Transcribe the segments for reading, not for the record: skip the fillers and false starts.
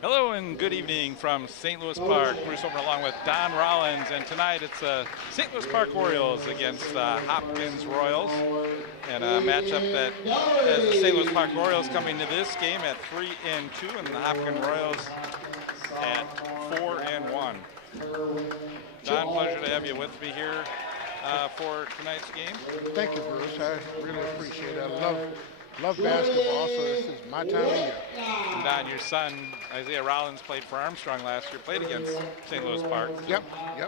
Hello and good evening from St. Louis Park. Bruce over along with Don Rollins, and tonight it's St. Louis Park Orioles against Hopkins Royals, and a matchup that has the St. Louis Park Orioles coming to this game at 3-2, and the Hopkins Royals at 4-1. Don, pleasure to have you with me here for tonight's game. Thank you, Bruce. I really appreciate it. I love basketball, so this is my time of year. And Don, your son, Isaiah Rollins, played for Armstrong last year, played against St. Louis Park. Yep, he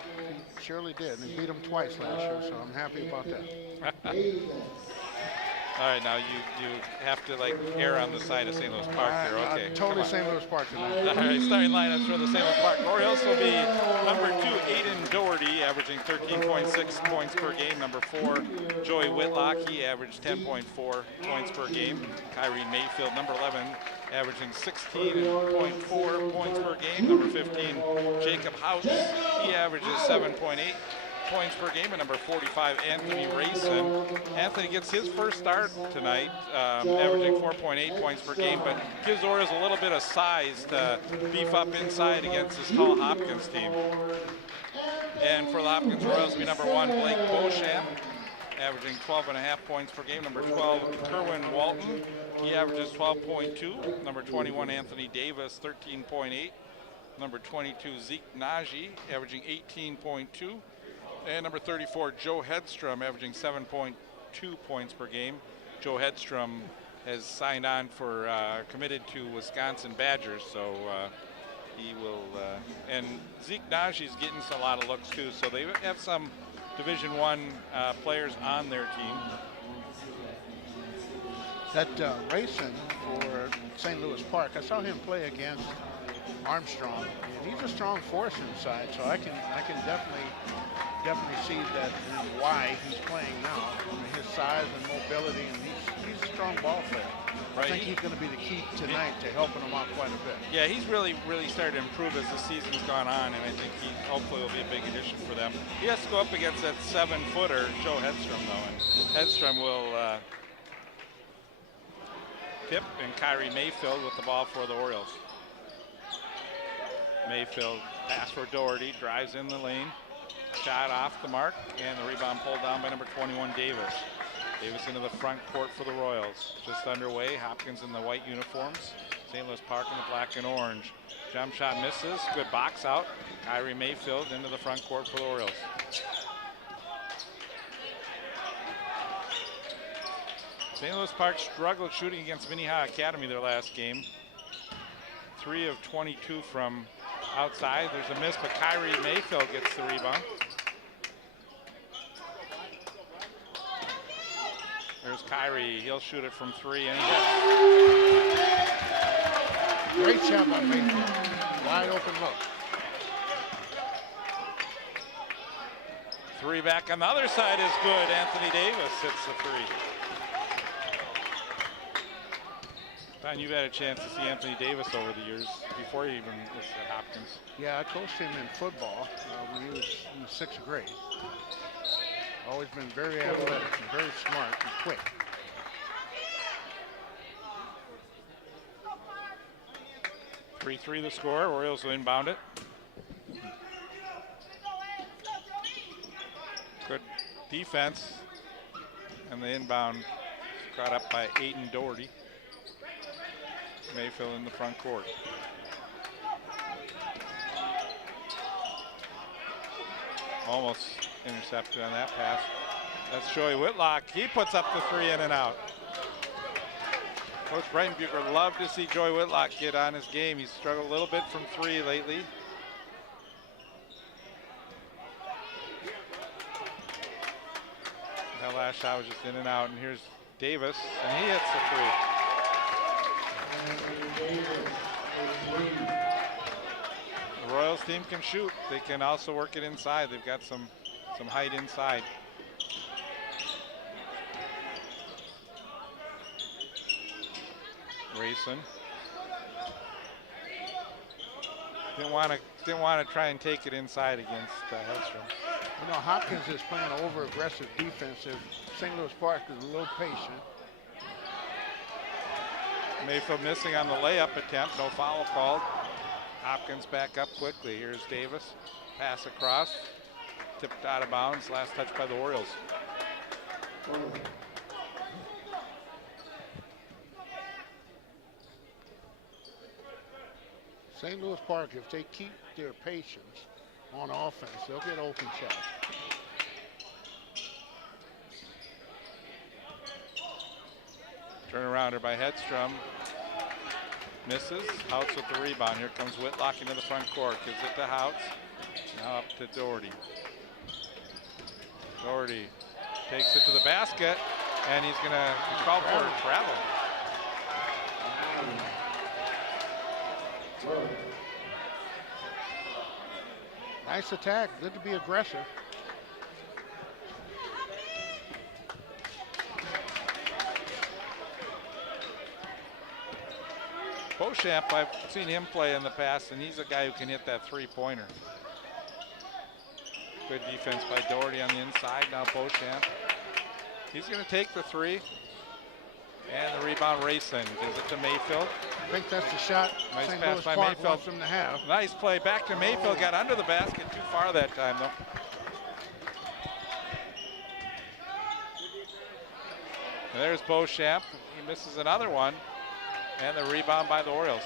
surely did. And he beat him twice last year, so I'm happy about that. All right, now you have to like err on the side of St. Louis Park here. Okay. Totally St. Louis Park tonight. All right, starting lineups for the St. Louis Park Orioles will be number 2, Aiden Doherty, averaging 13.6 points per game. Number 4, Joey Whitlock, he averaged 10.4 points per game. Kyrie Mayfield, number 11, averaging 16.4 points per game. Number 15, Jacob House, he averages 7.8 points per game. And number 45, Anthony Rayson. Anthony gets his first start tonight, averaging 4.8 points per game, but gives Orioles a little bit of size to beef up inside against this tall Hopkins team. And for the Hopkins Royals, will be number 1, Blake Beauchamp, averaging 12.5 points per game. Number 12, Kerwin Walton, he averages 12.2. Number 21, Anthony Davis, 13.8. Number 22, Zeke Najee, averaging 18.2. And number 34, Joe Hedstrom, averaging 7.2 points per game. Joe Hedstrom has signed on for committed to Wisconsin Badgers, so he will. And Zeke Najee's getting a lot of looks too, so they have some Division I players on their team. That Rayson for St. Louis Park, I saw him play against Armstrong, and he's a strong force inside, so I can definitely see that and why he's playing now. I mean, his size and mobility, and he's a strong ball player. Right. I think he's going to be the key tonight to helping them out quite a bit. Yeah, he's really started to improve as the season's gone on, and I think he hopefully will be a big addition for them. He has to go up against that 7-footer Joe Hedstrom though, and Hedstrom will tip, and Kyrie Mayfield with the ball for the Orioles. Mayfield pass for Doherty, drives in the lane, shot off the mark, and the rebound pulled down by number 21, Davis. Davis into the front court for the Royals. Just underway, Hopkins in the white uniforms, St. Louis Park in the black and orange. Jump shot misses, good box out. Kyrie Mayfield into the front court for the Orioles. St. Louis Park struggled shooting against Minnehaha Academy their last game. 3 of 22 from outside. There's a miss, but Kyrie Mayfield gets the rebound. There's Kyrie. He'll shoot it from 3, and he hits. Great shot by Mayfield. Wide open look. 3 back on the other side is good. Anthony Davis hits the 3. Don, you've had a chance to see Anthony Davis over the years before he even was at Hopkins. Yeah, I coached him in football when he was in 6th grade. Always been very athletic and very smart and quick. (3-3) the score. Orioles will inbound it. Good defense, and the inbound caught up by Aiden Doherty. Mayfield in the front court. Almost intercepted on that pass. That's Joey Whitlock. He puts up the 3 in and out. Coach Breitenbucher loved to see Joey Whitlock get on his game. He's struggled a little bit from 3 lately. That last shot was just in and out, and here's Davis, and he hits the 3. The Royals team can shoot. They can also work it inside. They've got some height inside. Rayson didn't want to try and take it inside against Hedstrom. You know, Hopkins is playing over-aggressive defensive. St. Louis Park is a little patient. Mayfield missing on the layup attempt, no foul called. Hopkins back up quickly. Here's Davis. Pass across. Tipped out of bounds. Last touch by the Orioles. St. Louis Park, if they keep their patience on offense, they'll get open shots. Turnarounder by Hedstrom. Misses. Houts with the rebound. Here comes Whitlock into the front court. Gives it to Houts. Now up to Doherty. Doherty takes it to the basket, and he's going to call for travel. Nice attack. Good to be aggressive. Beauchamp, I've seen him play in the past, and he's a guy who can hit that three-pointer. Good defense by Doherty on the inside. Now Beauchamp. He's going to take the three. And the rebound, Racing. Gives it to Mayfield. I think that's the shot Nice St. pass Louis by Park Mayfield. wants them to have. Nice play. Back to Mayfield. Got under the basket. Too far that time, though. And there's Beauchamp. He misses another one. And the rebound by the Orioles.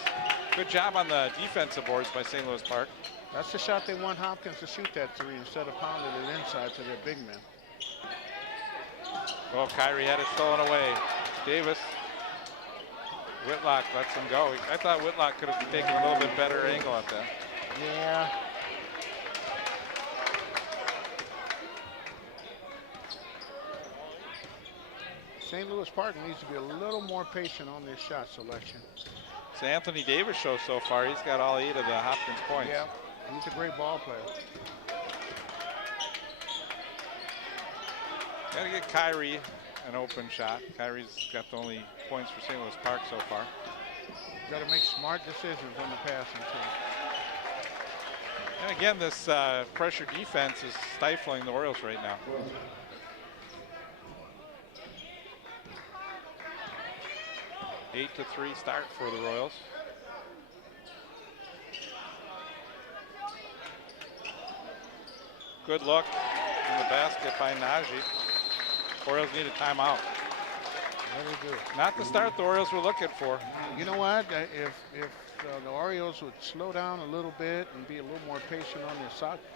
Good job on the defensive boards by St. Louis Park. That's the shot they want Hopkins to shoot that three instead of pounding it inside to their big men. Oh, Kyrie had it stolen away. Davis. Whitlock lets him go. I thought Whitlock could have taken a little bit better angle at that. Yeah. St. Louis Park needs to be a little more patient on their shot selection. So Anthony Davis shows so far. He's got all 8 of the Hopkins points. Yeah, he's a great ball player. Gotta get Kyrie an open shot. Kyrie's got the only points for St. Louis Park so far. Got to make smart decisions on the passing team. And again, this pressure defense is stifling the Orioles right now. Eight to 3 start for the Royals. Good look in the basket by Najee. Orioles need a timeout. Very good. Not the start the Orioles were looking for. You know what? If the Orioles would slow down a little bit and be a little more patient on their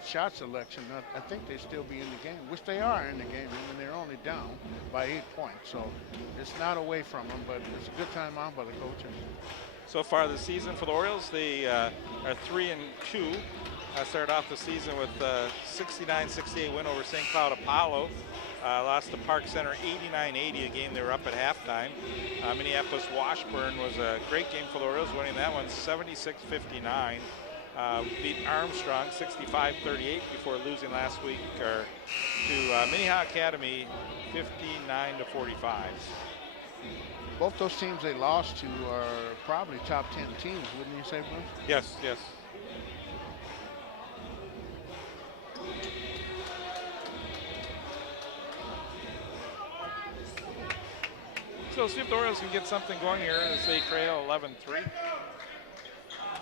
shot selection, I think they'd still be in the game, which they are in the game, and they're only down by 8 points. So it's not away from them, but it's a good timeout by the coaches. So far this season for the Orioles, they are 3-2. Started off the season with a 69-68 win over St. Cloud Apollo. Lost to Park Center 89-80, a game they were up at halftime. Minneapolis Washburn was a great game for the Orioles, winning that one 76-59. Beat Armstrong 65-38 before losing last week to Minnehaha Academy 59-45. Both those teams they lost to are probably top 10 teams, wouldn't you say, Bruce? Yes, yes. So see if the Orioles can get something going here as they trail 11-3.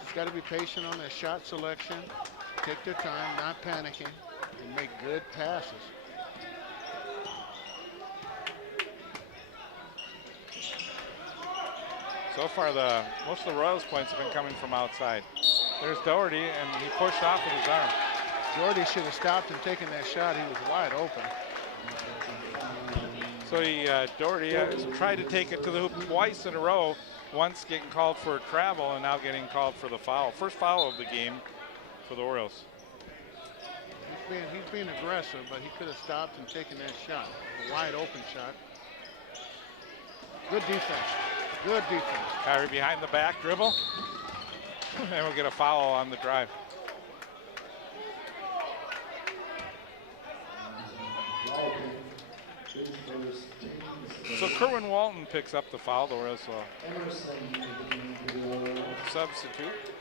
Just got to be patient on their shot selection, take their time, not panicking, and make good passes. So far, most of the Royals points have been coming from outside. There's Doherty, and he pushed off with his arm. Doherty should have stopped and taken that shot. He was wide open. So Doherty has tried to take it to the hoop twice in a row, once getting called for travel and now getting called for the foul. First foul of the game for the Orioles. He's being aggressive, but he could have stopped and taken that shot. A wide open shot. Good defense. Good defense. Kyrie behind the back dribble. And we'll get a foul on the drive. So Kerwin Walton picks up the foul. The Orioles substitute.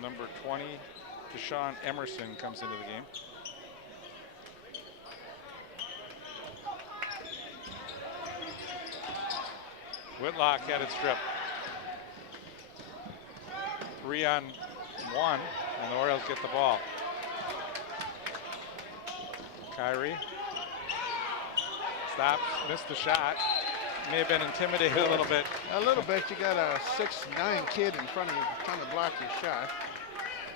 Number 20, Deshaun Emerson comes into the game. Whitlock had it stripped. 3 on one, and the Orioles get the ball. Kyrie stops, missed the shot. May have been intimidated a little bit. A little bit. You got a 6'9" kid in front of you trying to block your shot.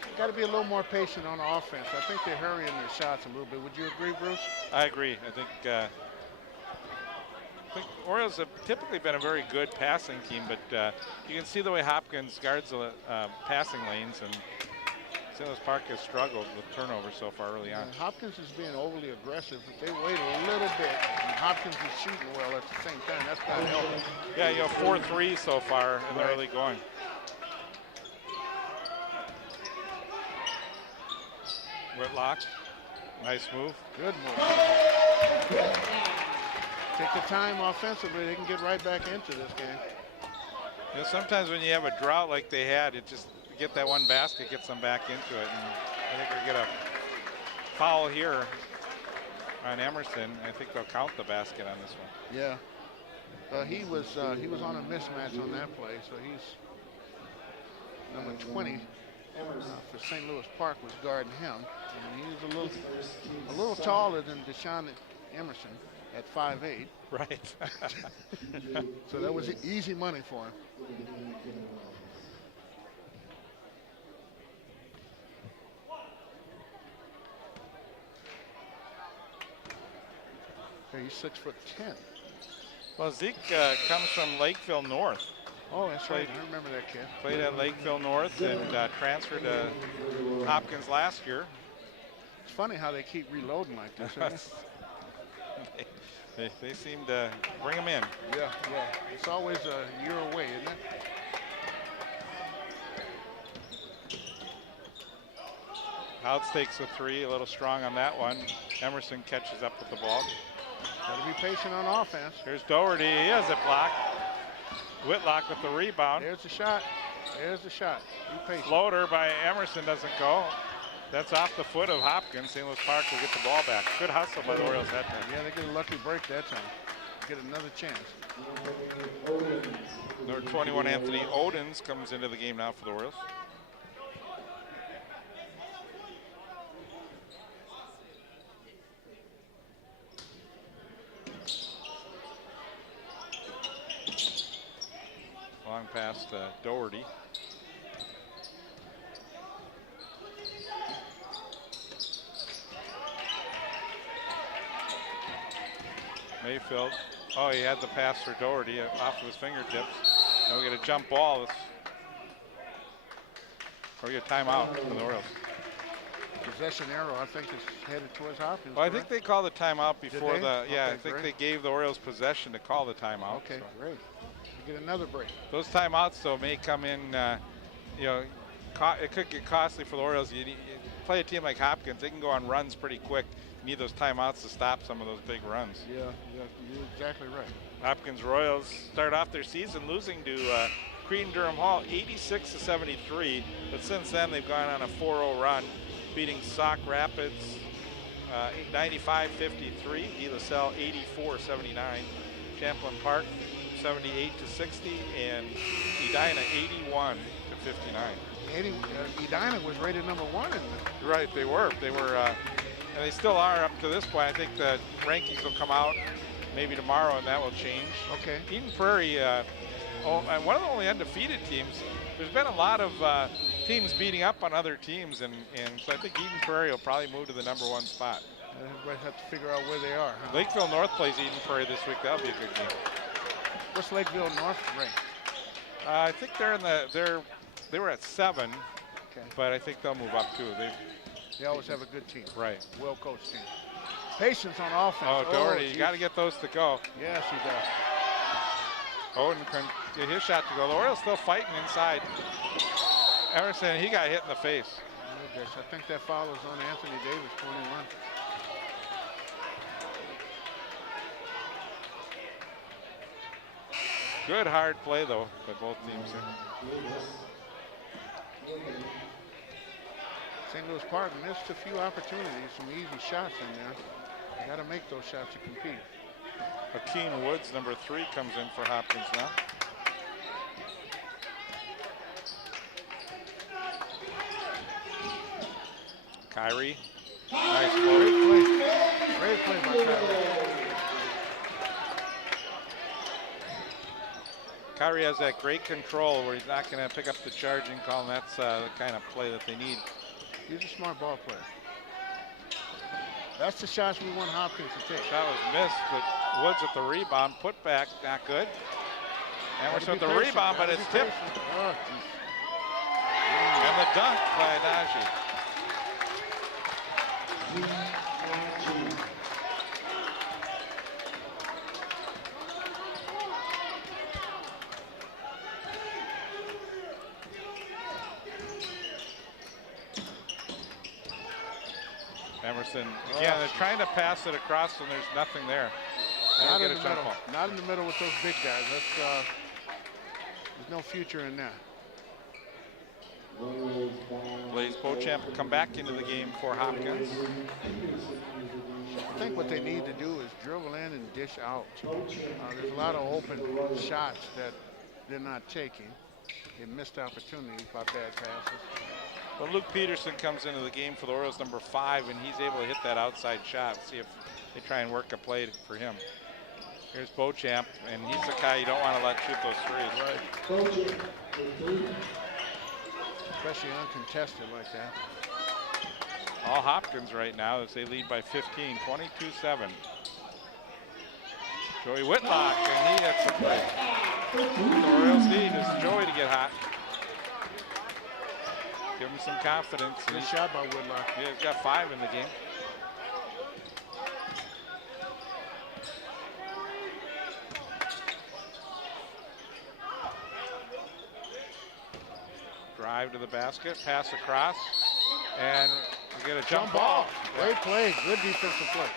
You got to be a little more patient on offense. I think they're hurrying their shots a little bit. Would you agree, Bruce? I agree. I think Orioles have typically been a very good passing team, but you can see the way Hopkins guards the passing lanes, and St. Louis Park has struggled with turnovers so far early on. Hopkins is being overly aggressive. If they wait a little bit, and Hopkins is shooting well at the same time, that's got to help them. Yeah, you know, 4-3 so far in the early going. Whitlock, nice move. Good move. Take the time offensively, they can get right back into this game. You know, sometimes when you have a drought like they had, it just get that one basket, gets them back into it. And I think we get a foul here on Emerson. I think they'll count the basket on this one. Yeah, he was on a mismatch on that play, so he's number 20 for St. Louis Park was guarding him, and he's a little taller than Deshaun Emerson at 5'8". Right. So that was easy money for him. He's 6'10". Well, Zeke comes from Lakeville North. Oh, that's right. I remember that kid. Played at Lakeville North and transferred to Hopkins last year. It's funny how they keep reloading like this, isn't it? They seem to bring him in. Yeah. It's always a year away, isn't it? Houts takes a three, a little strong on that one. Emerson catches up with the ball. Got to be patient on offense. Here's Doherty. He has it blocked. Whitlock with the rebound. There's the shot. There's the shot. Be patient. Floater by Emerson doesn't go. That's off the foot of Hopkins. St. Louis Park will get the ball back. Good hustle by the Orioles that time. Yeah, they get a lucky break that time. Get another chance. Number 21, Anthony Odens, comes into the game now for the Orioles. Long pass to Doherty. Mayfield. Oh, he had the pass for Doherty off of his fingertips. Now we get a jump ball. Or we get a timeout for the Orioles. Possession arrow, I think, is headed towards Hopkins. Well, I think they called the timeout before the. Yeah, okay, I think great. they gave the Orioles possession to call the timeout. Okay, so. great. You get another break. Those timeouts, though, may come in. You know, it could get costly for the Orioles. You play a team like Hopkins, they can go on runs pretty quick. You need those timeouts to stop some of those big runs. Yeah, you're exactly right. Hopkins Royals start off their season losing to Cretin-Durham Hall 86-73, but since then they've gone on a 4-0 run, beating Sauk Rapids 95-53, De La Salle 84-79, Champlain Park 78-60, and Edina 81-59. Edina was rated number 1 in the. Right, they were, and they still are up to this point. I think the rankings will come out maybe tomorrow, and that will change. Okay. Eden Prairie, and one of the only undefeated teams. There's been a lot of teams beating up on other teams, and so I think Eden Prairie will probably move to the number 1 spot. Everybody have to figure out where they are. Huh? Lakeville North plays Eden Prairie this week. That'll be a good game. What's Lakeville North ranked? I think they're in they were at 7, okay. But I think they'll move up too. They always have a good team. Right. Well-coached team. Patience on offense. Oh, Doherty, you got to get those to go. Yes, he does. Oden can get his shot to go. The Orioles still fighting inside. Emerson, he got hit in the face. I think that foul was on Anthony Davis, 21. Good hard play though by both teams here. St. Louis Park missed a few opportunities, some easy shots in there. You got to make those shots to compete. Hakeem Woods, number 3, comes in for Hopkins now. Kyrie. Nice play. Great play by Kyrie. Kyrie has that great control where he's not going to pick up the charging call, and that's the kind of play that they need. He's a smart ball player. That's the shots we want Hopkins to take. Shot was missed, but Woods at the rebound, put back, not good. Emerson with the rebound, but it's tipped. Oh, and the dunk by Najee. Emerson, again, they're trying to pass it across and there's nothing there. Not in the middle. Not in the middle with those big guys. That's there's no future in that. Blaise Beauchamp will come back into the game for Hopkins. I think what they need to do is dribble in and dish out. There's a lot of open shots that they're not taking. They missed opportunities by bad passes. But Luke Peterson comes into the game for the Orioles, number 5, and he's able to hit that outside shot. See if they try and work a play for him. Here's Beauchamp, and he's the guy you don't want to let shoot those threes. Right. Especially uncontested like that. All Hopkins right now as they lead by 15, 22-7. Joey Whitlock, and he hits the play. The Orioles need is Joey to get hot. Give him some confidence. Good shot by Whitlock. Yeah, he's got 5 in the game. Drive to the basket, pass across, and we get a jump ball. Great play, good defensive play.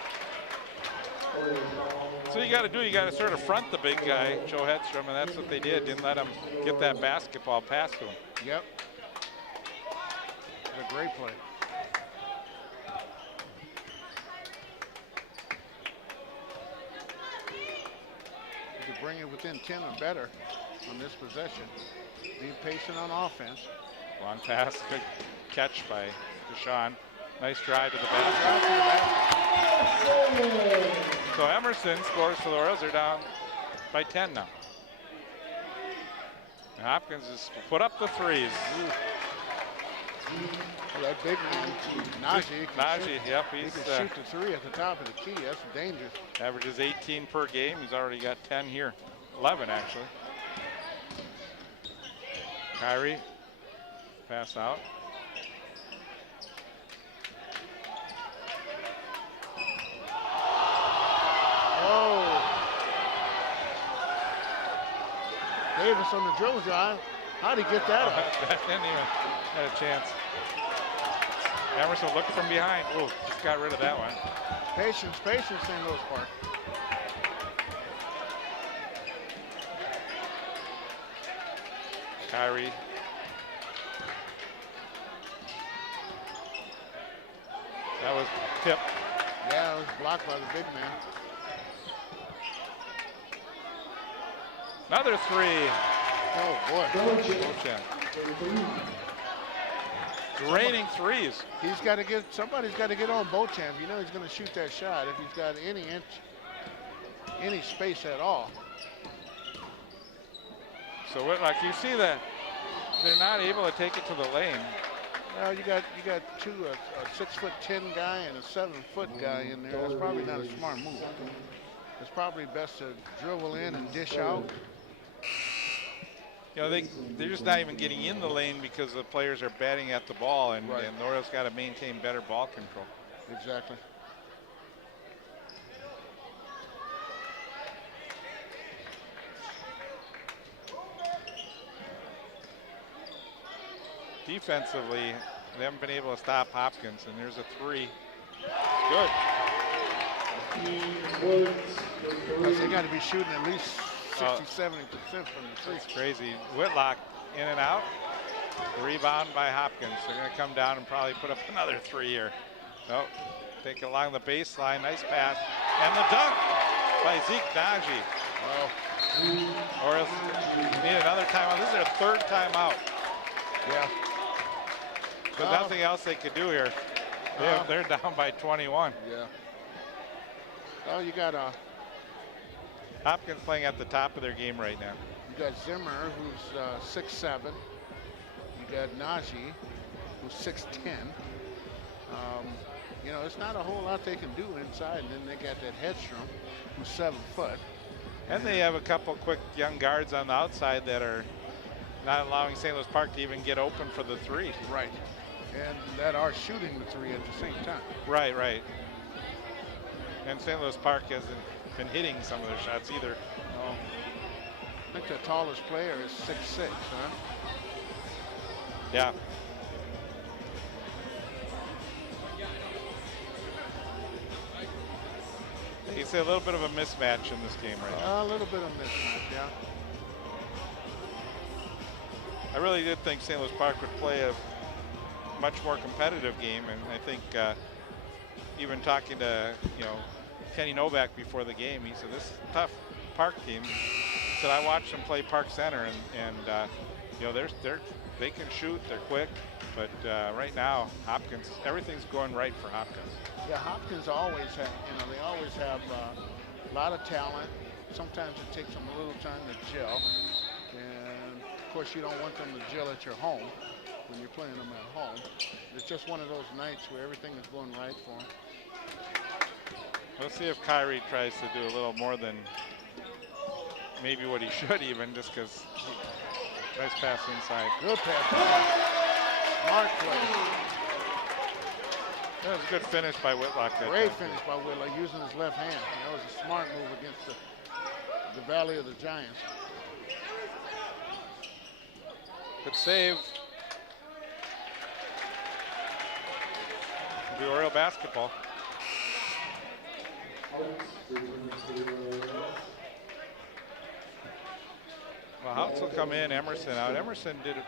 So you got to do, you got to sort of front the big guy, Joe Hedstrom, and that's what they did. Didn't let him get that basketball pass to him. Yep. A great play. You could bring it within 10 or better on this possession. Be patient on offense. Long pass, good catch by Deshaun. Nice drive to the basket. So Emerson scores for the Orioles. They're down by 10 now. And Hopkins has put up the threes. Well, that big man, Najee, yep, he he's can shoot the 3 at the top of the key. That's dangerous. Averages 18 per game. He's already got 10 here, 11 actually. Kyrie, pass out. Oh. Davis on the dribble drive. How'd he get that up? That didn't even have a chance. Emerson looking from behind. Oh, just got rid of that one. Patience, St. Louis Park. Kyrie. That was tipped. Yeah, it was blocked by the big man. Another 3. Oh boy. Beauchamp. Raining threes. He's got to get, somebody's got to get on Beauchamp. You know he's going to shoot that shot if he's got any space at all. So Whitlock, you see that they're not able to take it to the lane. Well, you got two, a 6'10" guy and a 7-foot guy in there. That's probably not a smart move. It's probably best to dribble in and dish out. You know, they're just not even getting in the lane because the players are batting at the ball, and, right. And the Orioles got to maintain better ball control. Exactly. Defensively, they haven't been able to stop Hopkins, and there's a 3. Good. They got to be shooting at least 60-70% from the 3. That's crazy. Whitlock in and out. Rebound by Hopkins. They're going to come down and probably put up another 3 here. Nope. Take it along the baseline. Nice pass. And the dunk by Zeke Najee. Wow. Orioles need another timeout. This is their 3rd timeout. Yeah. There's nothing else they could do here. They're down by 21. Yeah. Oh, you got Hopkins playing at the top of their game right now. you got Zimmer, who's 6'7". You got Najee, who's 6'10". You know, it's not a whole lot they can do inside, and then they got that Hedstrom, who's 7 foot. And they have a couple quick young guards on the outside that are not allowing St. Louis Park to even get open for the three. Right. And that are shooting the three at the same time. Right, right. And St. Louis Park hasn't been hitting some of their shots either. No. I think the tallest player is 6'6", huh? Yeah. You see a little bit of a mismatch in this game right now. A little bit of mismatch, yeah. I really did think St. Louis Park would play a much more competitive game, and I think even talking to Kenny Novak before the game, he said this is a tough Park team. He said I watched them play Park Center, and they can shoot, they're quick, but right now Hopkins, everything's going right for Hopkins. Yeah, Hopkins always have, they always have a lot of talent. Sometimes it takes them a little time to gel, and of course you don't want them to gel at your home when you're playing them at home. It's just one of those nights where everything is going right for them. Let's see if Kyrie tries to do a little more than maybe what he should even, just because nice pass inside. Good pass. Smart play. That was a good finish by Whitlock. Great finish by Whitlock using his left hand. That was a smart move against the Valley of the Giants. Good save. The Oriole basketball. Well, Houts will come in, Emerson out. Emerson did a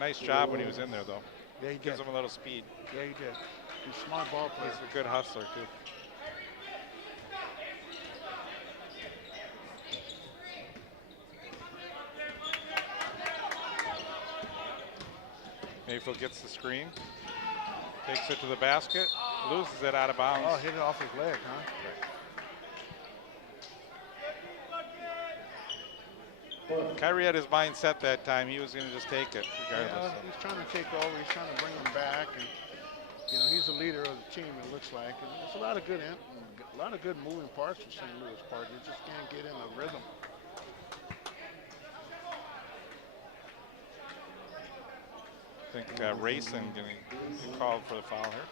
nice job when he was in there, though. Yeah, he Gives did. him a little speed. Yeah, he did. He's a smart ball player. He's a good hustler, too. Mayfield gets the screen, takes it to the basket, loses it out of bounds. Oh, hit it off his leg, huh? Kyrie had his mind set that time. He was going to just take it, regardless. Yeah, he's trying to take over. He's trying to bring them back, and he's the leader of the team. It looks like, and there's a lot of good moving parts for St. Louis Park. They just can't get in the rhythm. I think Rayson getting called for the foul here.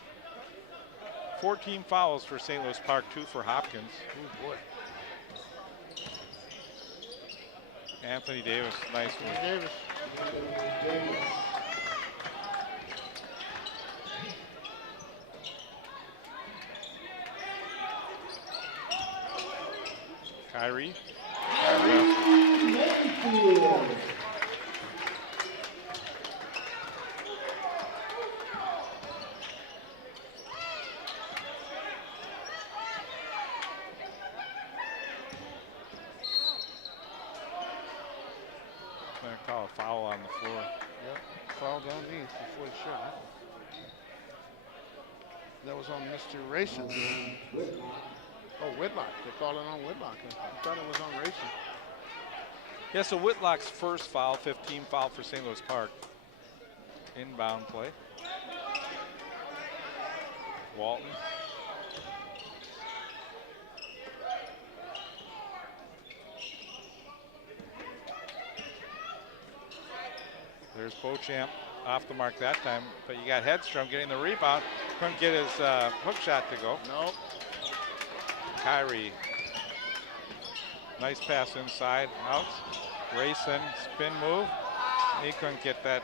14 fouls for St. Louis Park, 2 for Hopkins. Oh boy. Anthony Davis, nice one. Davis. Kyrie. Call a foul on the floor. Yep, fouled underneath before the shot. That was on Mr. Rayson. Oh, Whitlock. They're calling on Whitlock. I thought it was on Rayson. Yeah, so Whitlock's first foul, 15 foul for St. Louis Park. Inbound play. Walton. There's Beauchamp off the mark that time, but you got Hedstrom getting the rebound. Couldn't get his hook shot to go. Nope. Kyrie. Nice pass inside. Out. Rayson, spin move. He couldn't get that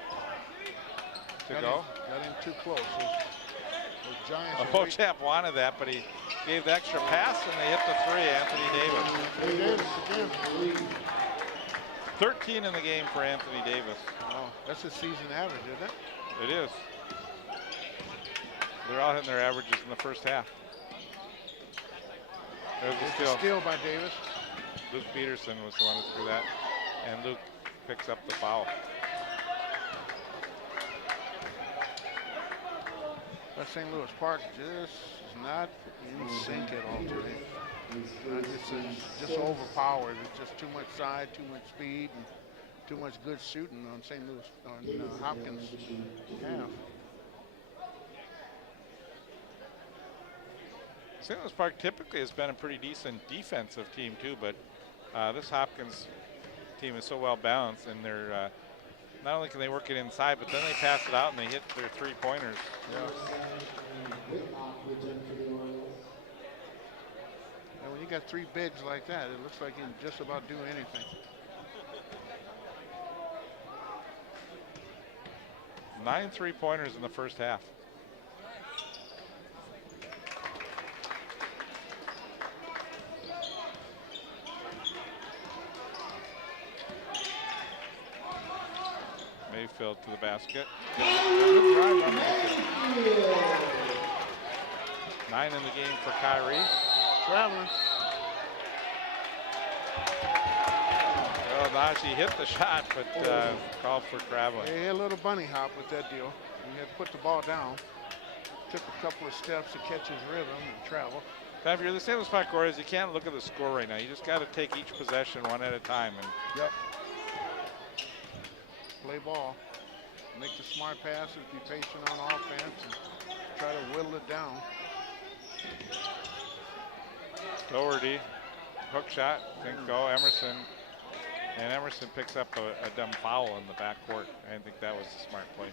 to go. Got in too close. Those Giants. Beauchamp wanted that, but he gave the extra pass and they hit the three. Anthony Davis. Davis again. 13 in the game for Anthony Davis. Oh, that's a season average, isn't it? It is. They're all hitting their averages in the first half. There's a steal by Davis. Luke Peterson was the one who threw that, and Luke picks up the foul. But St. Louis Park just is not in sync at all today. It's just overpowered. It's just too much side, too much speed, and too much good shooting on St. Louis, on Hopkins half. St. Louis Park typically has been a pretty decent defensive team too, but this Hopkins team is so well balanced, and they're not only can they work it inside, but then they pass it out and they hit their three-pointers. Yeah. And when you got three bigs like that, it looks like you can just about do anything. 9 3-pointers in the first half. Mayfield to the basket. Good drive on that. 9 in the game for Kyrie. Traveling. Well, now she hit the shot, but called for traveling. He had a little bunny hop with that deal. He had put the ball down. Took a couple of steps to catch his rhythm and travel. Now, if you're the St. Louis Park Warriors, you can't look at the score right now. You just got to take each possession one at a time. And yep. Play ball. Make the smart passes, be patient on offense, and try to whittle it down. Doherty, hook shot, didn't go. Emerson, and Emerson picks up a dumb foul in the backcourt. I didn't think that was a smart play.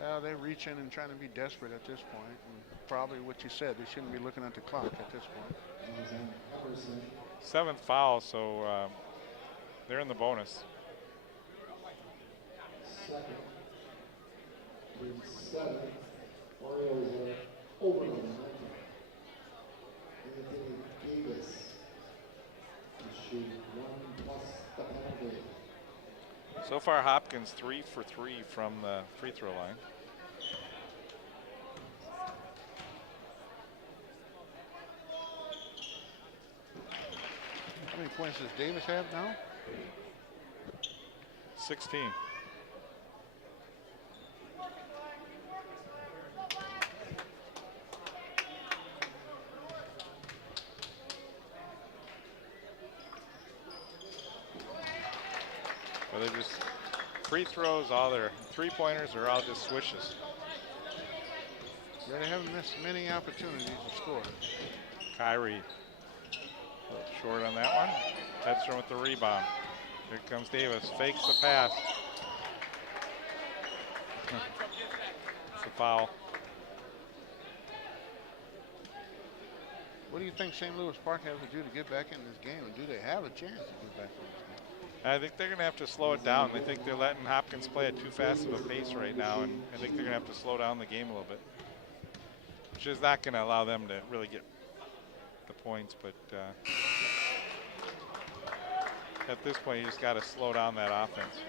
Well, they're reaching and trying to be desperate at this point. And probably what you said, they shouldn't be looking at the clock at this point. 7th foul, so they're in the bonus. Orioles are over on Anthony Davis to shoot 1 plus the penalty. So far, Hopkins 3 for 3 from the free throw line. How many points does Davis have now? 16. Well, they're just free throws, all their three-pointers are all just swishes. Yeah, they haven't missed many opportunities to score. Kyrie, short on that one. Hedstrom with the rebound. Here comes Davis, fakes the pass. It's a foul. What do you think St. Louis Park has to do to get back in this game, and do they have a chance to get back in this game? I think they're going to have to slow it down. I think they're letting Hopkins play at too fast of a pace right now, and I think they're going to have to slow down the game a little bit, which is not going to allow them to really get the points. But at this point, you just got to slow down that offense.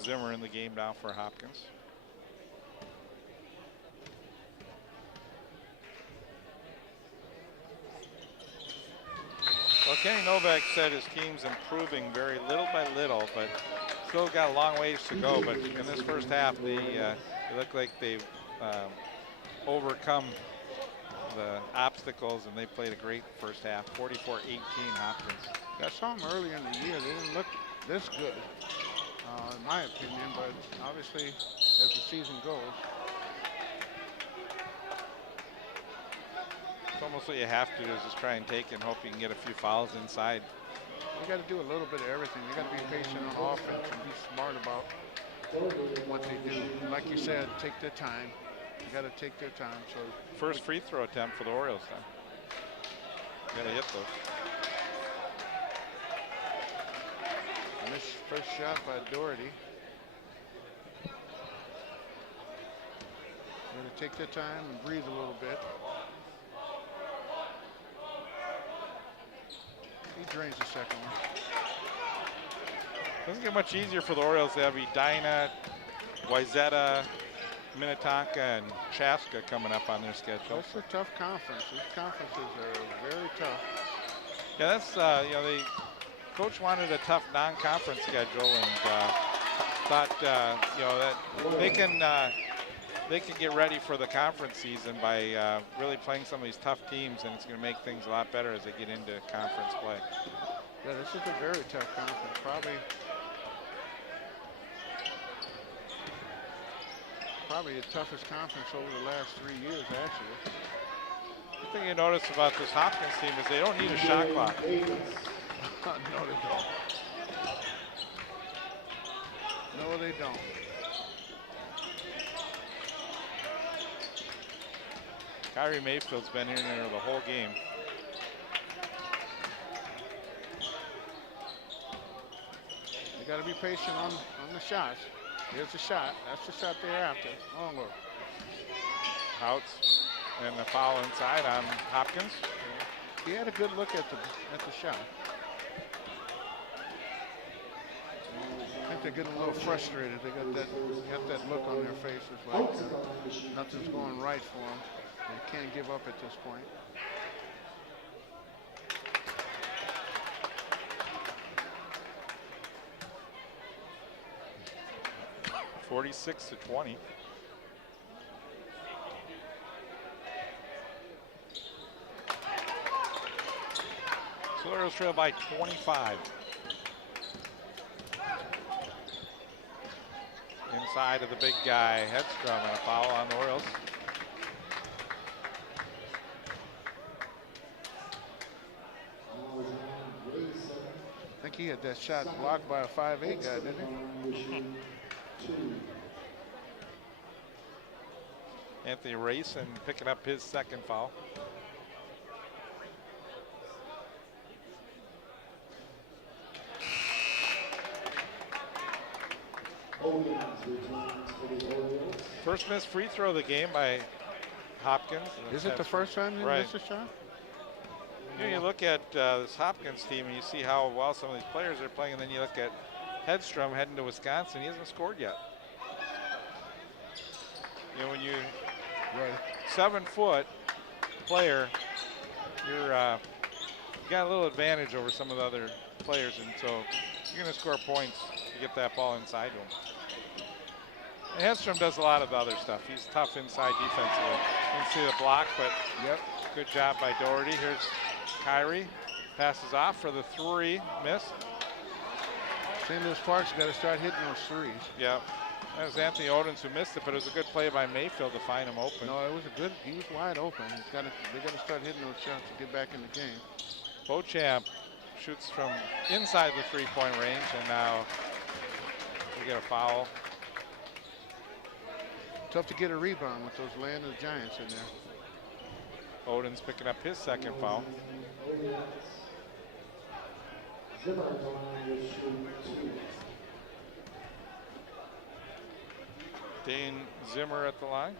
Zimmer in the game now for Hopkins. Well, Kenny Novak said his team's improving very little by little, but still got a long ways to go. But in this first half, they look like they've overcome the obstacles, and they played a great first half. 44-18 Hopkins. I saw them earlier in the year. They didn't look this good, in my opinion, but obviously as the season goes. It's almost what you have to do is just try and take and hope you can get a few fouls inside. You got to do a little bit of everything. You got to be patient on offense and be smart about what they do. Like you said, take their time. You got to take their time. So first free throw attempt for the Orioles then. Got to hit those. Missed first shot by Doherty. Got to take their time and breathe a little bit. He drains the second one. Doesn't get much easier for the Orioles. They have Edina, Wayzata, Minnetonka, and Chaska coming up on their schedule. That's a tough conference. These conferences are very tough. Yeah, that's, coach wanted a tough non-conference schedule, and thought you know that they can get ready for the conference season by really playing some of these tough teams, and it's going to make things a lot better as they get into conference play. Yeah, this is a very tough conference. Probably the toughest conference over the last 3 years, actually. The thing you notice about this Hopkins team is they don't need a shot clock. No, they don't. No, they don't. Kyrie Mayfield's been in there the whole game. You got to be patient on the shots. Here's the shot. That's the shot they're after. Oh, look. Outs and the foul inside on Hopkins. He had a good look at the shot. I think they're getting a little frustrated. They got that look on their faces like nothing's going right for them. They can't give up at this point. 46-20. So Orioles trail by 25. Inside of the big guy, Hedstrom, and a foul on the Orioles. I think he had that shot blocked by a 5'8" guy, didn't he? Anthony Rayson picking up his second foul. First missed free throw of the game by Hopkins. Is it the first time he missed a shot? You know, you look at this Hopkins team and you see how well some of these players are playing, and then you look at Hedstrom heading to Wisconsin. He hasn't scored yet. You know, when you 7-foot player, you got a little advantage over some of the other players, and so you're going to score points to get that ball inside to him. And Hedstrom does a lot of other stuff. He's tough inside defensively. You can see the block, but good job by Doherty. Here's Kyrie, passes off for the three, miss. St. Louis Park's got to start hitting those threes. Yeah, that was Anthony Odens who missed it, but it was a good play by Mayfield to find him open. No, it was he was wide open. They got to start hitting those shots to get back in the game. Beauchamp shoots from inside the three-point range, and now we get a foul. Tough to get a rebound with those Atlanta Giants in there. Odens picking up his second foul. Dane Zimmer at the line.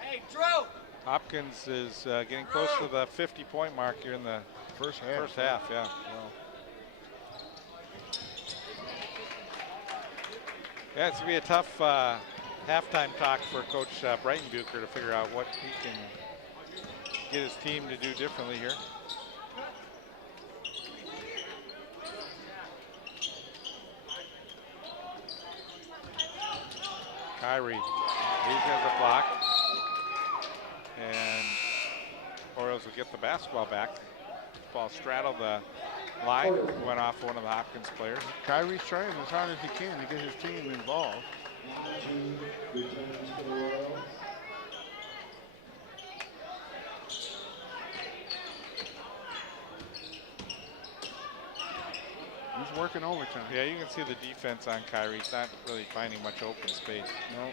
Hey, Drew! Hopkins is getting close to the 50-point mark here in the first half. Yeah. Well, yeah, it's going to be a tough halftime talk for Coach Breitenbucher to figure out what he can get his team to do differently here. Kyrie, he has a block, and Orioles will get the basketball back. Ball straddled the line, went off one of the Hopkins players. Kyrie's trying as hard as he can to get his team involved. He's working overtime. Yeah, you can see the defense on Kyrie. He's not really finding much open space. No,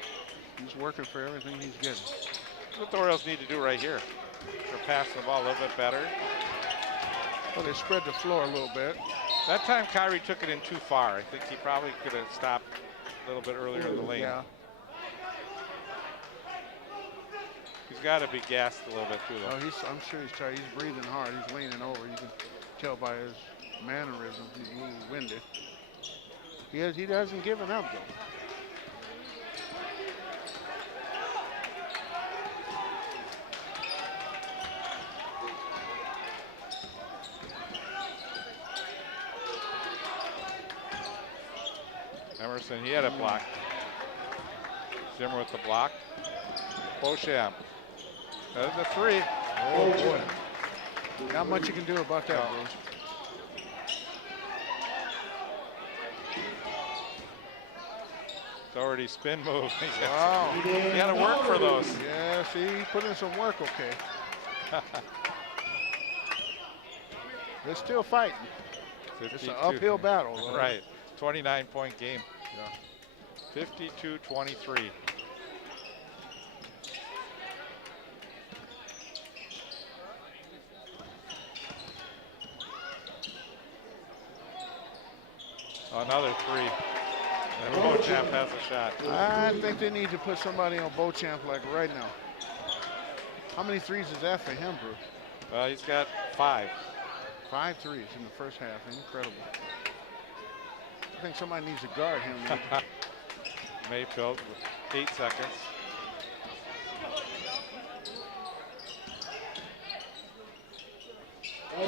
he's working for everything he's getting. That's what the Orioles need to do right here. They're passing the ball a little bit better. Well, they spread the floor a little bit. That time Kyrie took it in too far. I think he probably could have stopped a little bit earlier in the lane. Yeah. He's got to be gassed a little bit too, though. I'm sure he's tired. He's breathing hard. He's leaning over. You can tell by his mannerisms. He's a little winded. He hasn't given up, though. Emerson, he had a block. Zimmer with the block. Beauchamp. The three. Oh boy. Not much you can do about that, No. Bruce. Doherty spin move. Wow. You got to work for those. Yeah, see, he put in some work, okay. They're still fighting. It's an uphill battle. Right. 29-point game. Yeah. 52-23. Another three. And Beauchamp has a shot. I think they need to put somebody on Beauchamp like right now. How many threes is that for him, Bruce? He's got 5. 5 threes in the first half. Incredible. I think somebody needs to guard him. Mayfield with 8 seconds.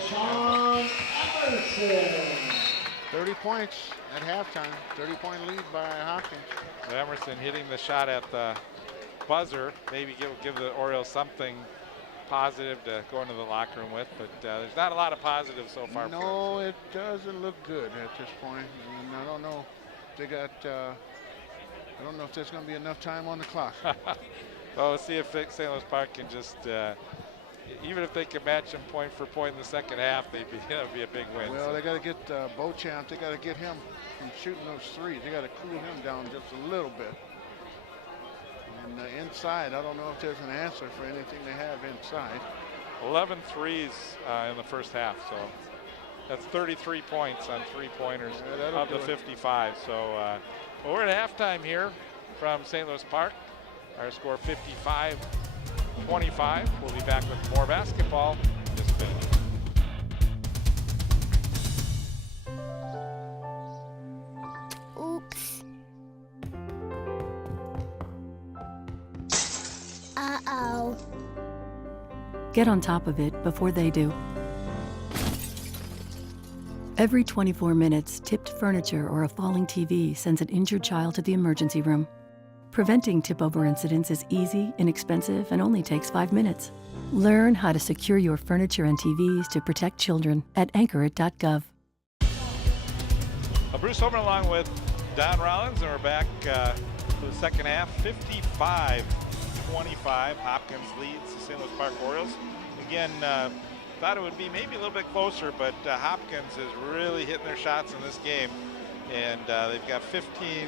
Sean Emerson. 30 points at halftime. 30-point lead by Hopkins. Emerson hitting the shot at the buzzer. Maybe give the Orioles something positive to go into the locker room with, but there's not a lot of positives so far. No, it doesn't look good at this point. And I don't know. They got. I don't know if there's going to be enough time on the clock. Well, let's see if St. Louis Park can just, even if they can match him point for point in the second half, that'd be a big win. Well, they got to get Beauchamp. They got to get him from shooting those threes. They got to cool him down just a little bit. And inside, I don't know if there's an answer for anything they have inside. 11 threes in the first half, so that's 33 points on 3-pointers of the 55. So well, we're at halftime here from St. Louis Park. Our score 55-25. We'll be back with more basketball in just a minute. Oops. Uh-oh. Get on top of it before they do. Every 24 minutes, tipped furniture or a falling TV sends an injured child to the emergency room. Preventing tip-over incidents is easy, inexpensive, and only takes 5 minutes. Learn how to secure your furniture and TVs to protect children at anchorit.gov. Bruce Holman along with Don Rollins, and we're back for the second half. 55-25. Hopkins leads the St. Louis Park Orioles. Again, thought it would be maybe a little bit closer, but Hopkins is really hitting their shots in this game. And they've got 15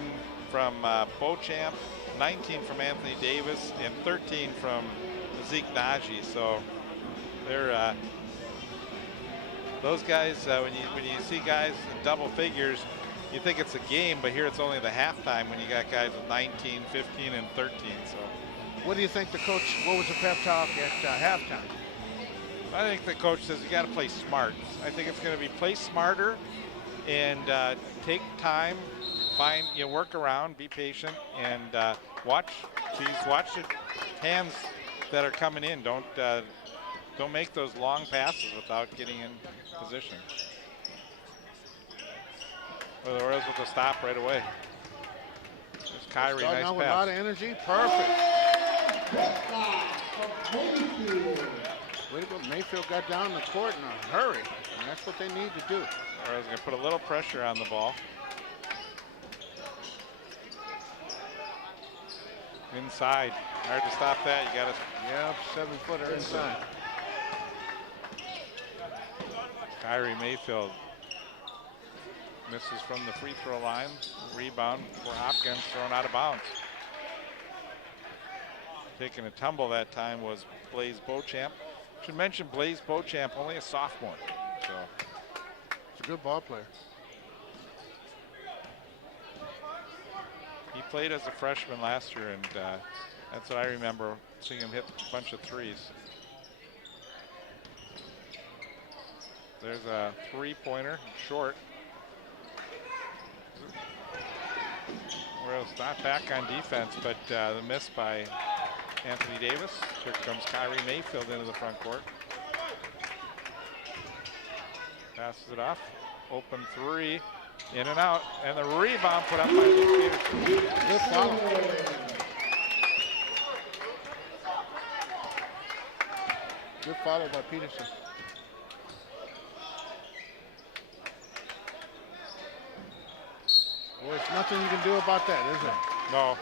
from Beauchamp, 19 from Anthony Davis, and 13 from Zeke Najee. So they're those guys. When you see guys in double figures, you think it's a game, but here it's only the halftime when you got guys with 19, 15, and 13. So What do you think the coach? What was the pep talk at halftime? I think the coach says you got to play smart. I think it's going to be play smarter and take time, work around, be patient, and watch the hands that are coming in. Don't make those long passes without getting in position. Well, the Orioles with a stop right away. There's Kyrie, Starting nice out with a pass. lot of energy. Perfect. Way to go. Mayfield got down the court in a hurry, and that's what they need to do. Orioles going to put a little pressure on the ball. Inside, hard to stop that. You got to. Yeah, 7-footer inside. Kyrie Mayfield misses from the free throw line. Rebound for Hopkins, thrown out of bounds. Taking a tumble that time was Blaise Beauchamp. Should mention Blaise Beauchamp, only a sophomore. So He's a good ball player. he played as a freshman last year, and that's what I remember, seeing him hit a bunch of threes. There's a three-pointer, short. Orioles not back on defense, but the miss by Anthony Davis. Here comes Kyrie Mayfield into the front court. Passes it off. Open three. In and out, and the rebound put up by Luke Peterson. Good follow. Good follow by Peterson. Well, there's nothing you can do about that, is there? No.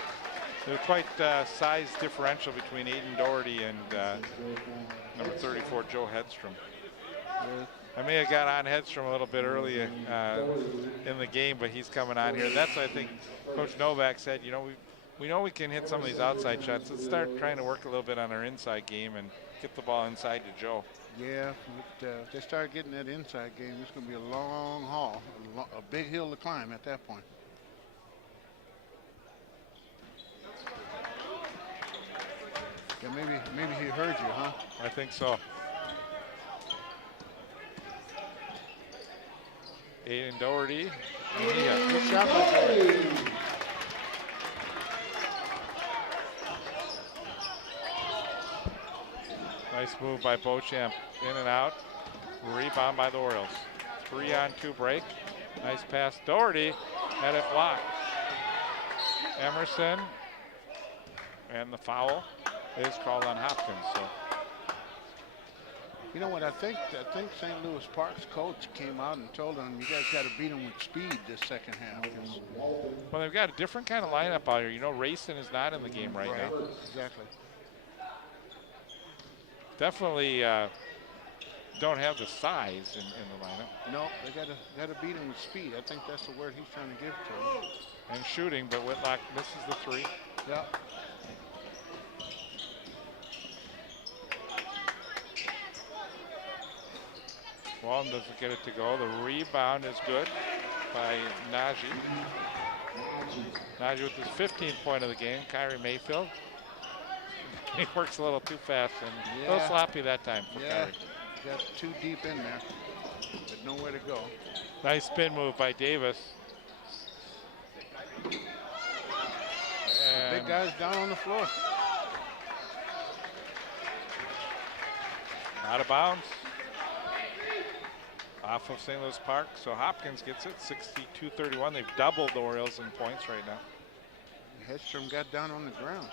There's quite size differential between Aiden Doherty and number 34, Joe Hedstrom. I may have got on Hedstrom a little bit early in the game, but he's coming on here. That's, I think, Coach Novak said, you know, we know we can hit some of these outside shots. Let's start trying to work a little bit on our inside game and get the ball inside to Joe. Yeah, if they start getting that inside game, it's going to be a long haul, a big hill to climb at that point. Yeah, maybe he heard you, huh? I think so. Aiden Doherty. Good shot by Doherty. Nice move by Beauchamp. In and out. Rebound by the Orioles. 3-on-2 break. Nice pass. Doherty had it blocked. Emerson. And the foul is called on Hopkins. So. You know what, I think St. Louis Park's coach came out and told them, you guys got to beat them with speed this second half. Well, they've got a different kind of lineup out here. You know, Racing is not in the game right now. Exactly. Definitely don't have the size in the lineup. No, they got to beat him with speed. I think that's the word he's trying to give to him. And shooting, but Whitlock misses the three. Yeah. Walton doesn't get it to go. The rebound is good by Najee. Najee with his 15th point of the game. Kyrie Mayfield. He works a little too fast and a little sloppy that time for Kyrie. Got too deep in there, but nowhere to go. Nice spin move by Davis. And big guy's down on the floor. Out of bounds. Off of St. Louis Park, so Hopkins gets it, 62-31. They've doubled the Orioles in points right now. Hedstrom got down on the ground.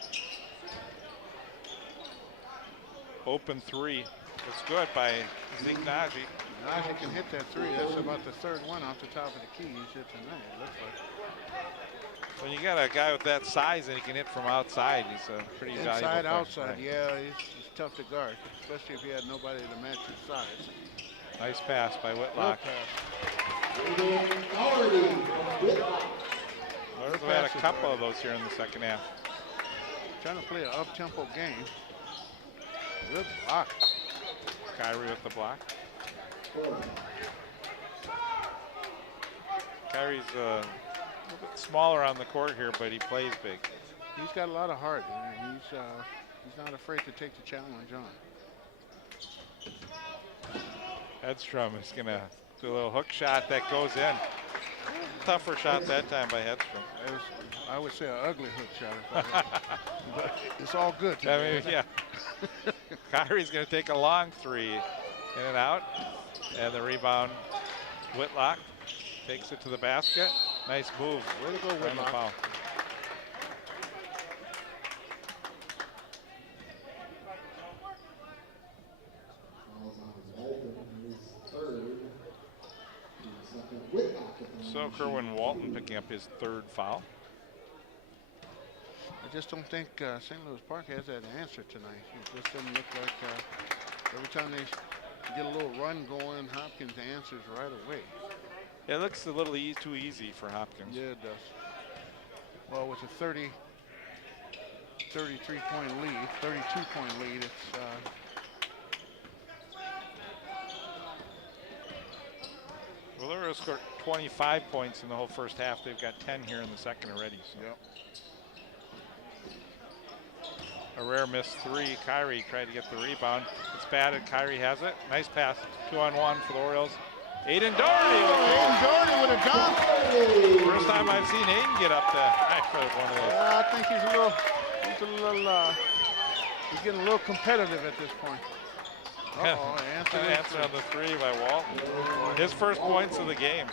Open three. That's good by Zeke Najee. Najee can hit that three. That's about the third one off the top of the key he's hit tonight, it looks like. When you got a guy with that size and he can hit from outside, he's a pretty valuable Inside, player. outside, Right. Yeah, he's tough to guard, especially if you had nobody to match his size. Nice pass by Whitlock. Good pass. We had a couple of those here in the second half. Trying to play an up-tempo game. Good block. Kyrie with the block. Kyrie's a little bit smaller on the court here, but he plays big. He's got a lot of heart, and he's not afraid to take the challenge on. Hedstrom is going to do a little hook shot that goes in. Tougher shot that time by Hedstrom. I would say an ugly hook shot. But it's all good. I mean, yeah. Kyrie's going to take a long three. In and out. And the rebound, Whitlock takes it to the basket. Nice move. Way to go, Whitlock. Foul. So Kerwin Walton picking up his third foul. I just don't think St. Louis Park has that answer tonight. It just doesn't look like every time they get a little run going, Hopkins answers right away. It looks a little too easy for Hopkins. Yeah, it does. Well, with a 33-point lead, 32-point lead, it's well, they were scored 25 points in the whole first half. They've got 10 here in the second already. So. Yep. A rare missed three. Kyrie tried to get the rebound. It's batted. Kyrie has it. Nice pass. 2-on-1 for the Orioles. Aiden Doherty. Aiden Doherty with a dunk. First time I've seen Aiden get up to for one of those. I think he's getting a little competitive at this point. Answer on the three by Walton. His first points of the game.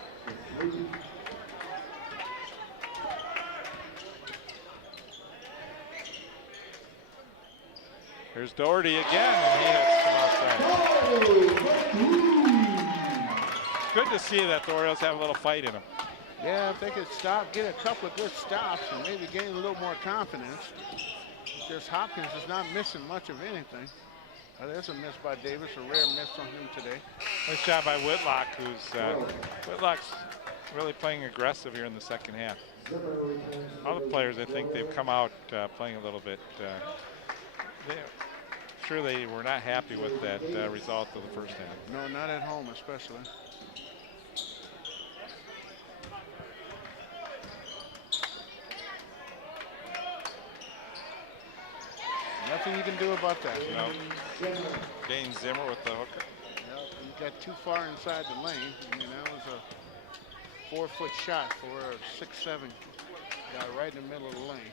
Here's Doherty again, and he hits from outside. It's good to see that the Orioles have a little fight in them. Yeah, if they could stop, get a couple of good stops, and maybe gain a little more confidence. Just Hopkins is not missing much of anything. There's a miss by Davis, a rare miss on him today. Nice job by Whitlock, Whitlock's really playing aggressive here in the second half. All the players, I think, they've come out playing a little bit. Sure, they were not happy with that result of the first half. No, not at home, especially. Nothing you can do about that. No. Getting Zimmer with the hooker. Yep, you got too far inside the lane. I mean, that was a 4-foot shot for a 6'7" guy right in the middle of the lane.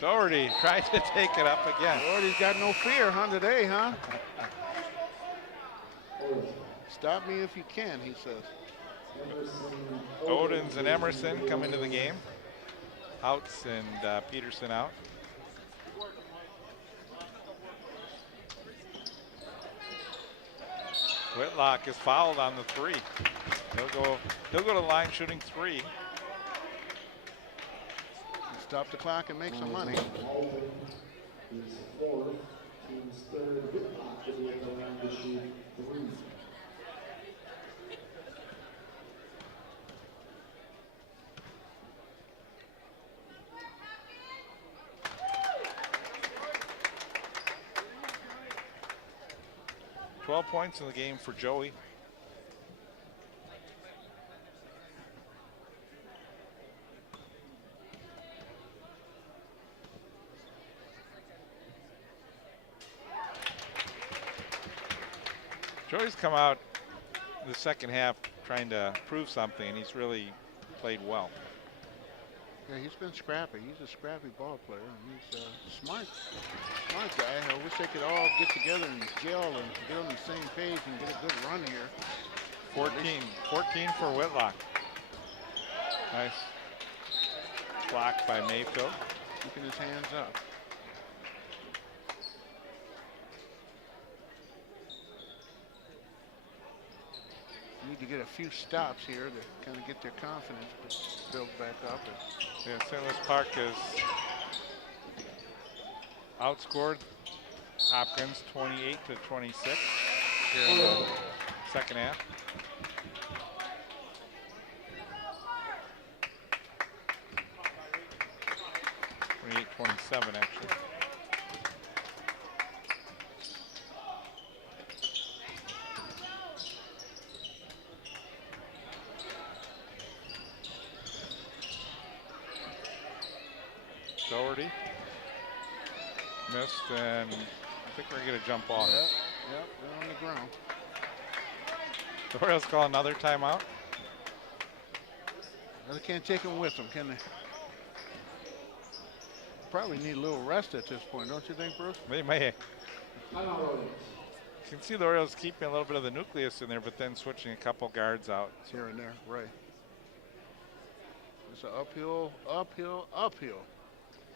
Doherty tries to take it up again. Doherty's got no fear, huh, today, huh? Stop me if you can, he says. Odens and Emerson come into the game. Outs and Peterson out. Whitlock is fouled on the 3. He'll go to the line shooting 3. Stop the clock and make some money. 12 points in the game for Joey. Joey's come out in the second half trying to prove something, and he's really played well. Yeah, he's been scrappy. He's a scrappy ball player, and he's a smart guy. I wish they could all get together and gel and get on the same page and get a good run here. 14 for Whitlock. Nice block by Mayfield. Keeping his hands up. Need to get a few stops here to kind of get their confidence built back up. Yeah, St. Louis Park has outscored Hopkins 28-26 here in the second half. (28-27) actually. Doherty missed, and I think we're going to jump ball. Yep, they're on the ground. The Orioles call another timeout. Well, they can't take them with them, can they? Probably need a little rest at this point, don't you think, Bruce? They may. You can see the Orioles keeping a little bit of the nucleus in there, but then switching a couple guards out. Here and there, right. It's an uphill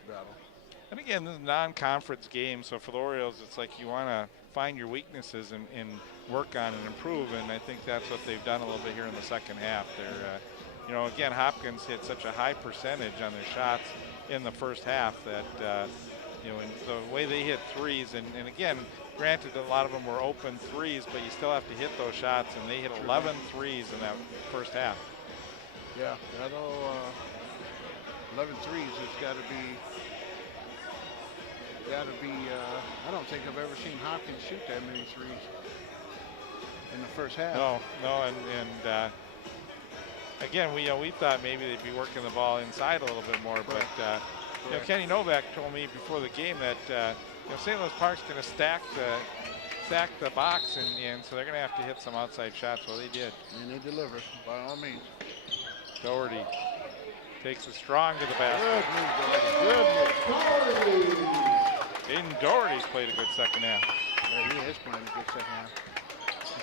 battle. And again, this is a non-conference game, so for the Orioles, it's like you want to find your weaknesses and work on and improve, and I think that's what they've done a little bit here in the second half. They're, you know, again, Hopkins hit such a high percentage on their shots in the first half that, you know, and the way they hit threes, and again, granted, a lot of them were open threes, but you still have to hit those shots, and they hit 11 threes in that first half. Yeah, I know 11 threes has got to be, I don't think I've ever seen Hopkins shoot that many threes in the first half. No, and again, we thought maybe they'd be working the ball inside a little bit more, but you know, Kenny Novak told me before the game that you know, St. Louis Park's going to stack the box, and so they're going to have to hit some outside shots. Well, they did. And they delivered, by all means. Doherty takes it strong to the basket. Good move, Doherty. Aiden Doherty's played a good second half. Yeah, he is playing a good second half.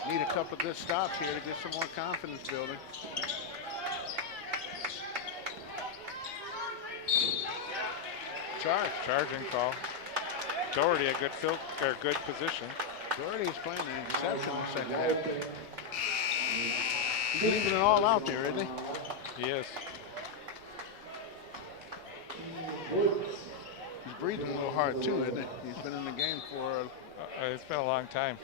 Need a couple good stops here to get some more confidence building. charge. Charging call. Doherty a good good position. Doherty's playing an interception in the second half. He's leaving it all out there, isn't he? He is. He's breathing a little hard too, isn't he? He's been in the game for It's been a long time.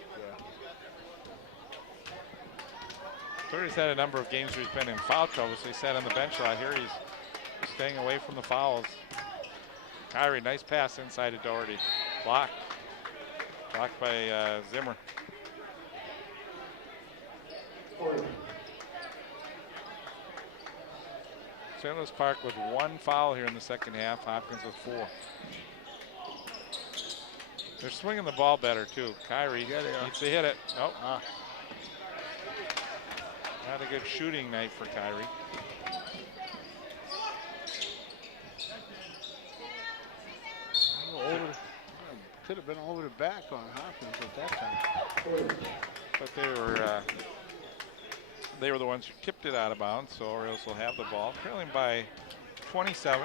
Doherty's had a number of games where he's been in foul trouble, so he sat on the bench a lot. Here he's staying away from the fouls. Kyrie, nice pass inside of Doherty. Blocked. Blocked by Zimmer. St. Louis Park with 1 foul here in the second half. Hopkins with 4. They're swinging the ball better too. Kyrie needs to hit it. Nope. Not a good shooting night for Kyrie. Could have been over the back on Hopkins at that time. But they were the ones who tipped it out of bounds, so Orioles will have the ball. Trailing by 27.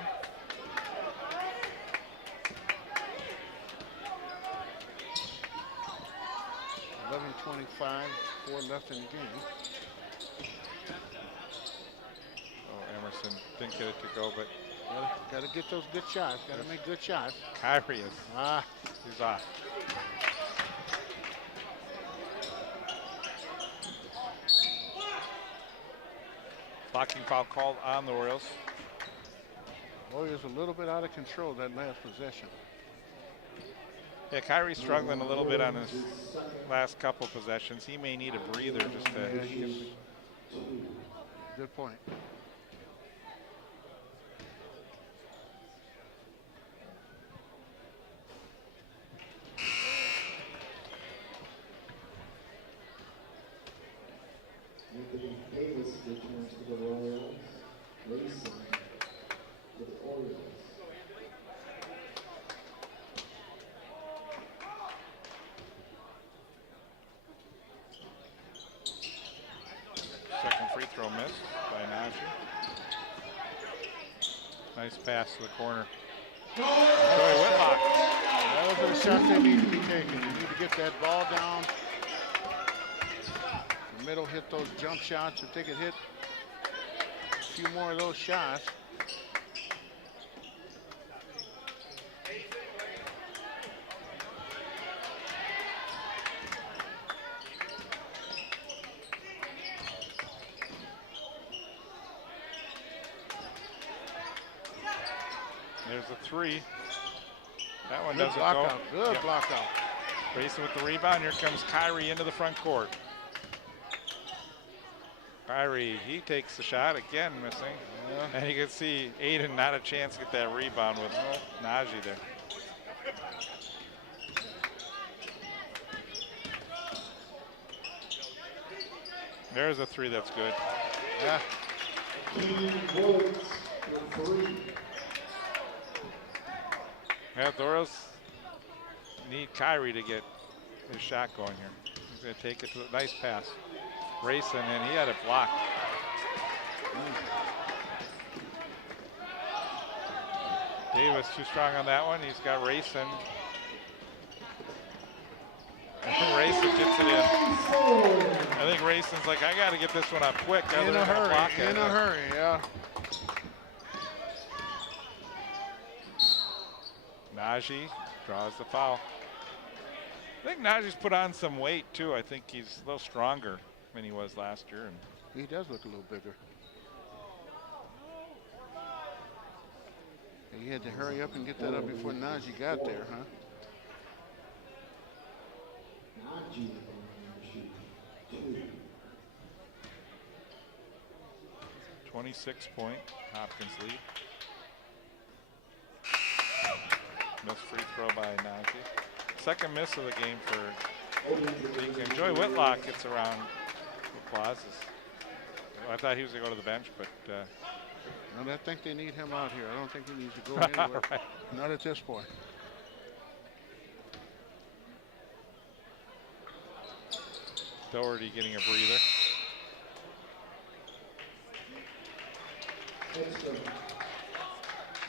.25, 4 left in the game. Oh, Emerson didn't get it to go, but Got to get those good shots. Got to make good shots. Kyrie is. He's off. Blocking foul called on the Orioles. Warriors a little bit out of control that last possession. Yeah, Kyrie's struggling a little bit on his last couple possessions. He may need a breather just to. Good point. Anthony Davis returns to the Royals. Mason with the Orioles. Second free throw missed by Najee. Nice pass to the corner. Joey Whitlock. Those are the shots they need to be taken. You need to get that ball down. The middle, hit those jump shots. If they could hit a few more of those shots. There's a 3. That one Good doesn't block go. out. Good Yep. block out. Racing with the rebound. Here comes Kyrie into the front court. Kyrie, he takes the shot again, missing. Yeah. And you can see Aiden not a chance to get that rebound with Najee there. There's a 3 that's good. Yeah. Yeah, the Orioles need Kyrie to get his shot going here. He's going to take it to the nice pass. Racing, and he had it blocked. Davis too strong on that one. He's got Racing. Racing gets it in. I think Racing's like, I got to get this one up quick. In a hurry. In a hurry, yeah. Najee draws the foul. I think Najee's put on some weight too. I think he's a little stronger than he was last year. And He does look a little bigger. He had to hurry up and get that up before Najee got there, huh? Najee shoot 2. 26-point Hopkins lead. Missed free throw by Najee. Second miss of the game for Deacon. Joey Whitlock gets around applause. I thought he was going to go to the bench, but No, I think they need him out here. I don't think he needs to go anywhere. right. Not at this point. Doherty getting a breather. Extra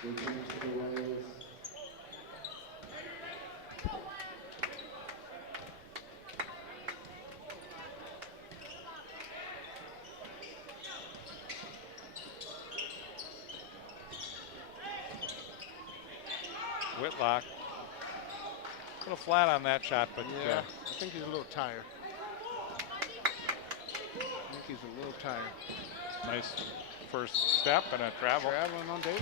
returns to the Royals. Whitlock. A little flat on that shot, but yeah, I think he's a little tired. I think he's a little tired. nice first step and a travel. Traveling on Davis.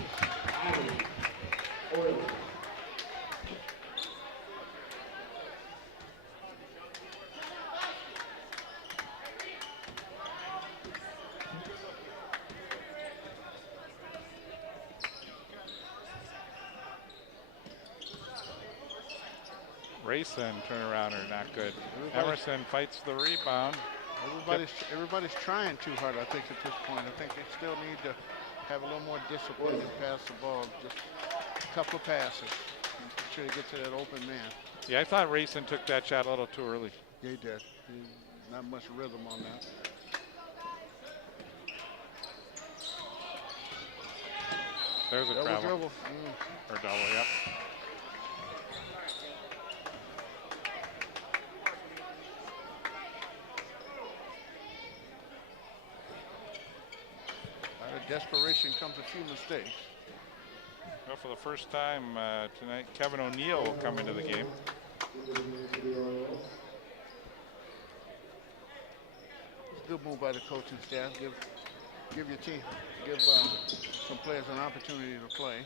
Rayson turnarounder, not good. Emerson fights the rebound. Everybody's trying too hard, I think, at this point. I think they still need to have a little more discipline and pass the ball. Just a couple of passes. Make sure they get to that open man. Yeah, I thought Rayson took that shot a little too early. Yeah, he did. Not much rhythm on that. There's a travel. Dribble. Or double, yep. Out of desperation comes a few mistakes. Well, for the first time tonight, Kevin O'Neill will come into the game. It's a good move by the coaching staff. Give your team, give some players an opportunity to play.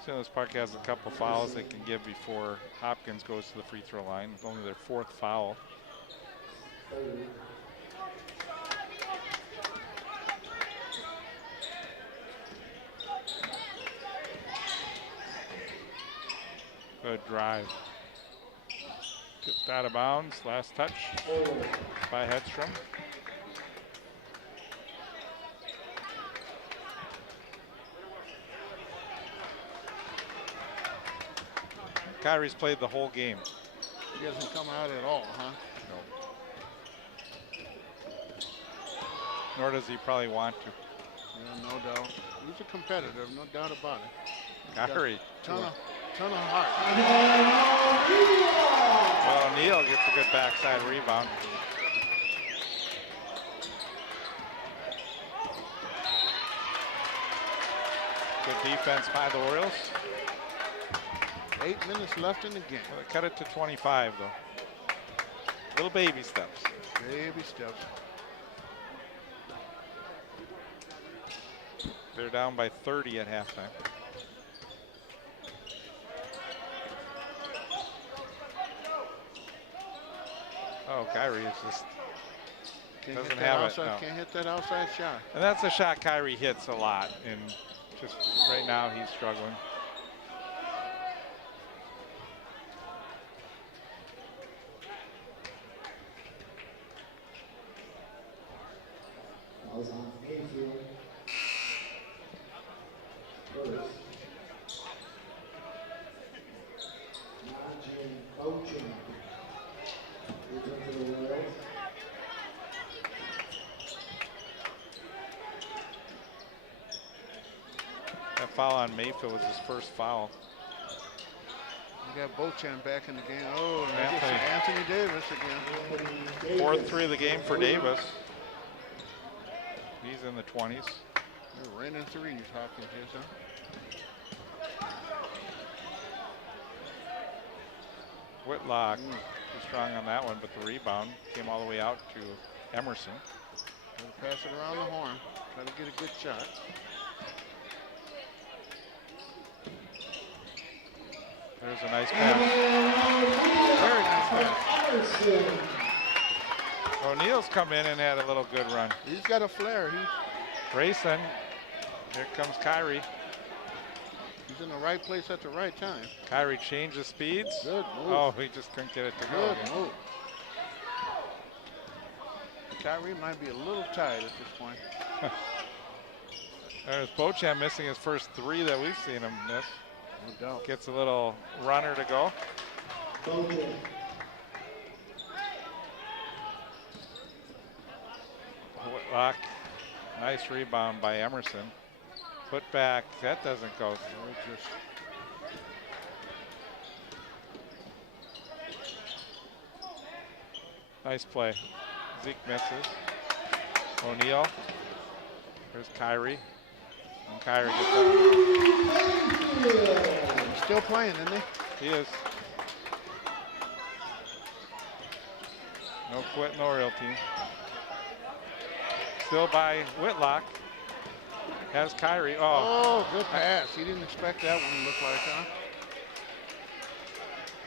St. Louis Park has a couple fouls they can give before Hopkins goes to the free throw line. It's only their 4th foul. Good drive. Tipped out of bounds. Last touch by Hedstrom. Kyrie's played the whole game. He hasn't come out at all, huh? No. Nor does he probably want to. Yeah, no doubt. He's a competitor, no doubt about it. Kyrie. Ton of heart. Well, O'Neill gets a good backside rebound. Good defense by the Orioles. 8 minutes left in the game. Well, they cut it to 25, though. Little baby steps. Baby steps. They're down by 30 at halftime. Oh, Kyrie is just doesn't have it. No. Can't hit that outside shot. And that's a shot Kyrie hits a lot, and just right now he's struggling. Fouls on Mayfield. First. Najee Coaching. Return to the Royals. That foul on Mayfield was his first foul. You got Bochan back in the game. Oh, and Anthony Davis again. 4th 3 of the game for Davis. He's in the 20s. They're raining threes, Hopkins is, huh? Whitlock too strong on that one, but the rebound came all the way out to Emerson. Gotta pass it around the horn. Try to get a good shot. There's a nice pass. Very nice pass. O'Neill's come in and had a little good run. He's got a flair. Grayson. Here comes Kyrie. He's in the right place at the right time. Kyrie changes speeds. Good move. Oh, he just couldn't get it to go Good again. move. Kyrie might be a little tired at this point. There's Bochan missing his first 3 that we've seen him miss. No doubt. Gets a little runner to go. Whitlock, nice rebound by Emerson. Put back, that doesn't go. Nice play. Zeke misses. O'Neill. There's Kyrie. And Kyrie gets out. He's still playing, isn't he? He is. No quit, no real team. Still by Whitlock. Has Kyrie. Oh, good pass. He didn't expect that one to look like, huh?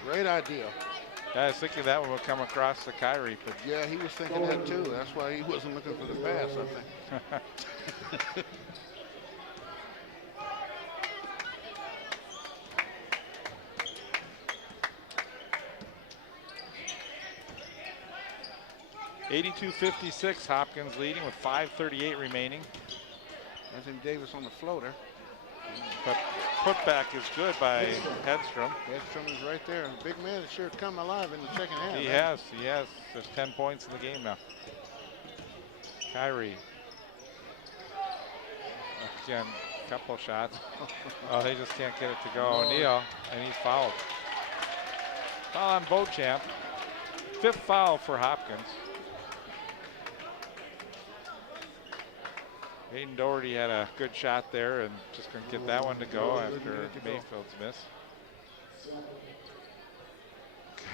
Great idea. I was thinking that one would come across to Kyrie, but Yeah, he was thinking that too. That's why he wasn't looking for the pass, I think. (82-56), Hopkins leading with 5:38 remaining. Anthony Davis on the floater. But putback is good by Hedstrom. Hedstrom is right there. Big man has sure come alive in the second half. He has. There's 10 points in the game now. Kyrie. Again, couple shots. Oh, they just can't get it to go. O'Neal, and he's fouled. Foul on Beauchamp. 5th foul for Hopkins. Hayden Doherty had a good shot there and just couldn't get that one to go after Mayfield's miss.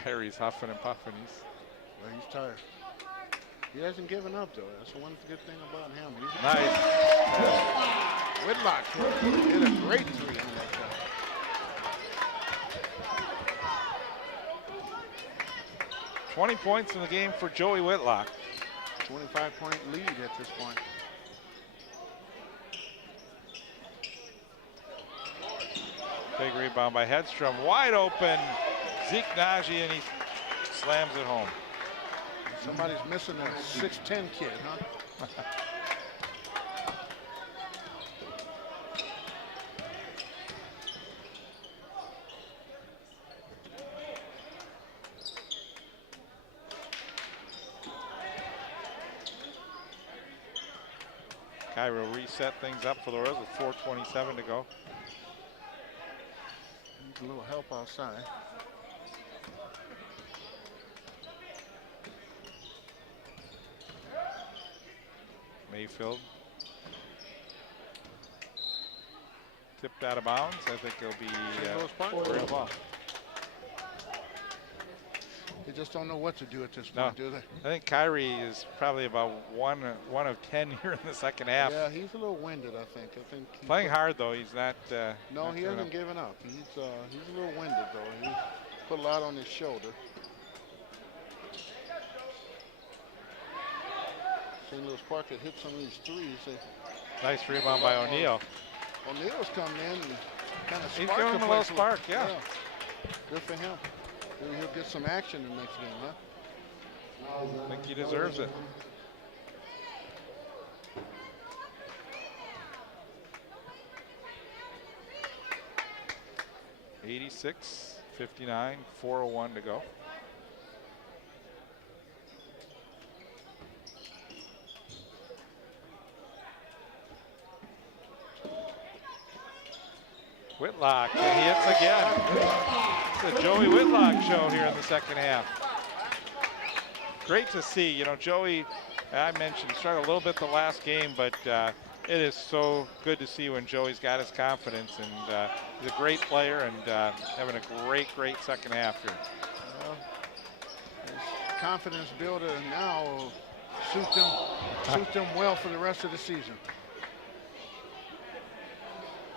Kyrie's huffing and puffing. He's tired. He hasn't given up, though. That's the one good thing about him. Nice. Whitlock hit a great three on that shot. 20 points in the game for Joey Whitlock. 25-point lead at this point. Big rebound by Hedstrom. Wide open. Zeke Najee, and he slams it home. Somebody's missing a 6'10" kid, huh? Kyrie will reset things up for the Royals with 4:27 to go. Needs a little help outside. Mayfield. Tipped out of bounds. I think it'll be real ball. They just don't know what to do at this point, do they? I think Kyrie is probably about one of 10 here in the second half. Yeah, he's a little winded, I think. Playing hard, though. He's not. No, not he hasn't given up. He's a little winded, though. He put a lot on his shoulder. St. Louis Park had hit some of these threes. Nice rebound by O'Neal. O'Neal's coming in and kind of He's giving him a little spark, yeah. Good for him. Maybe he'll get some action in the next game, huh? I think he deserves it. (86-59), 4:01 to go. Whitlock, and he hits again. It's a Joey Whitlock show here in the second half. Great to see. You know, Joey, I mentioned, struggled a little bit the last game, but it is so good to see when Joey's got his confidence, and he's a great player and having a great second half here. His confidence builder now will suit them well for the rest of the season.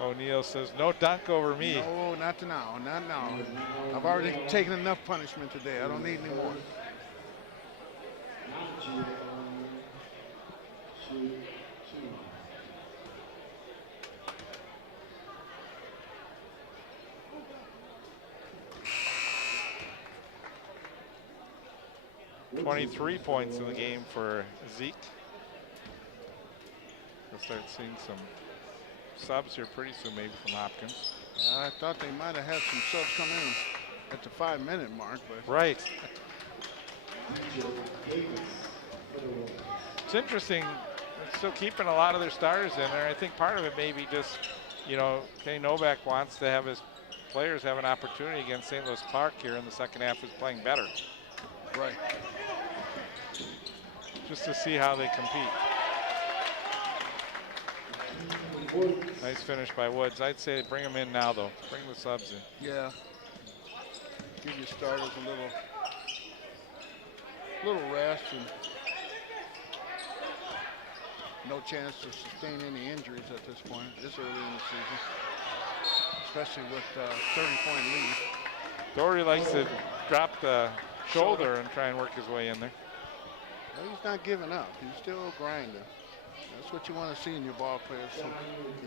O'Neal says, no dunk over me. No, not now, not now. I've already taken enough punishment today. I don't need any more. .23 points in the game for Zeke. We'll start seeing some subs here pretty soon, maybe from Hopkins. I thought they might have had some subs come in at the 5-minute mark, but right. It's interesting. They're still keeping a lot of their starters in there. I think part of it may be just, you know, Kenny Novak wants to have his players have an opportunity against St. Louis Park here in the second half, who's playing better. Right. Just to see how they compete. Nice finish by Woods. I'd say bring him in now, though. Bring the subs in. Yeah. Give your starters a little rest, and no chance to sustain any injuries at this point, this early in the season, especially with 30-point lead. Doherty likes to drop the shoulder and try and work his way in there. Well, he's not giving up. He's still grinding. That's what you want to see in your ball players. Some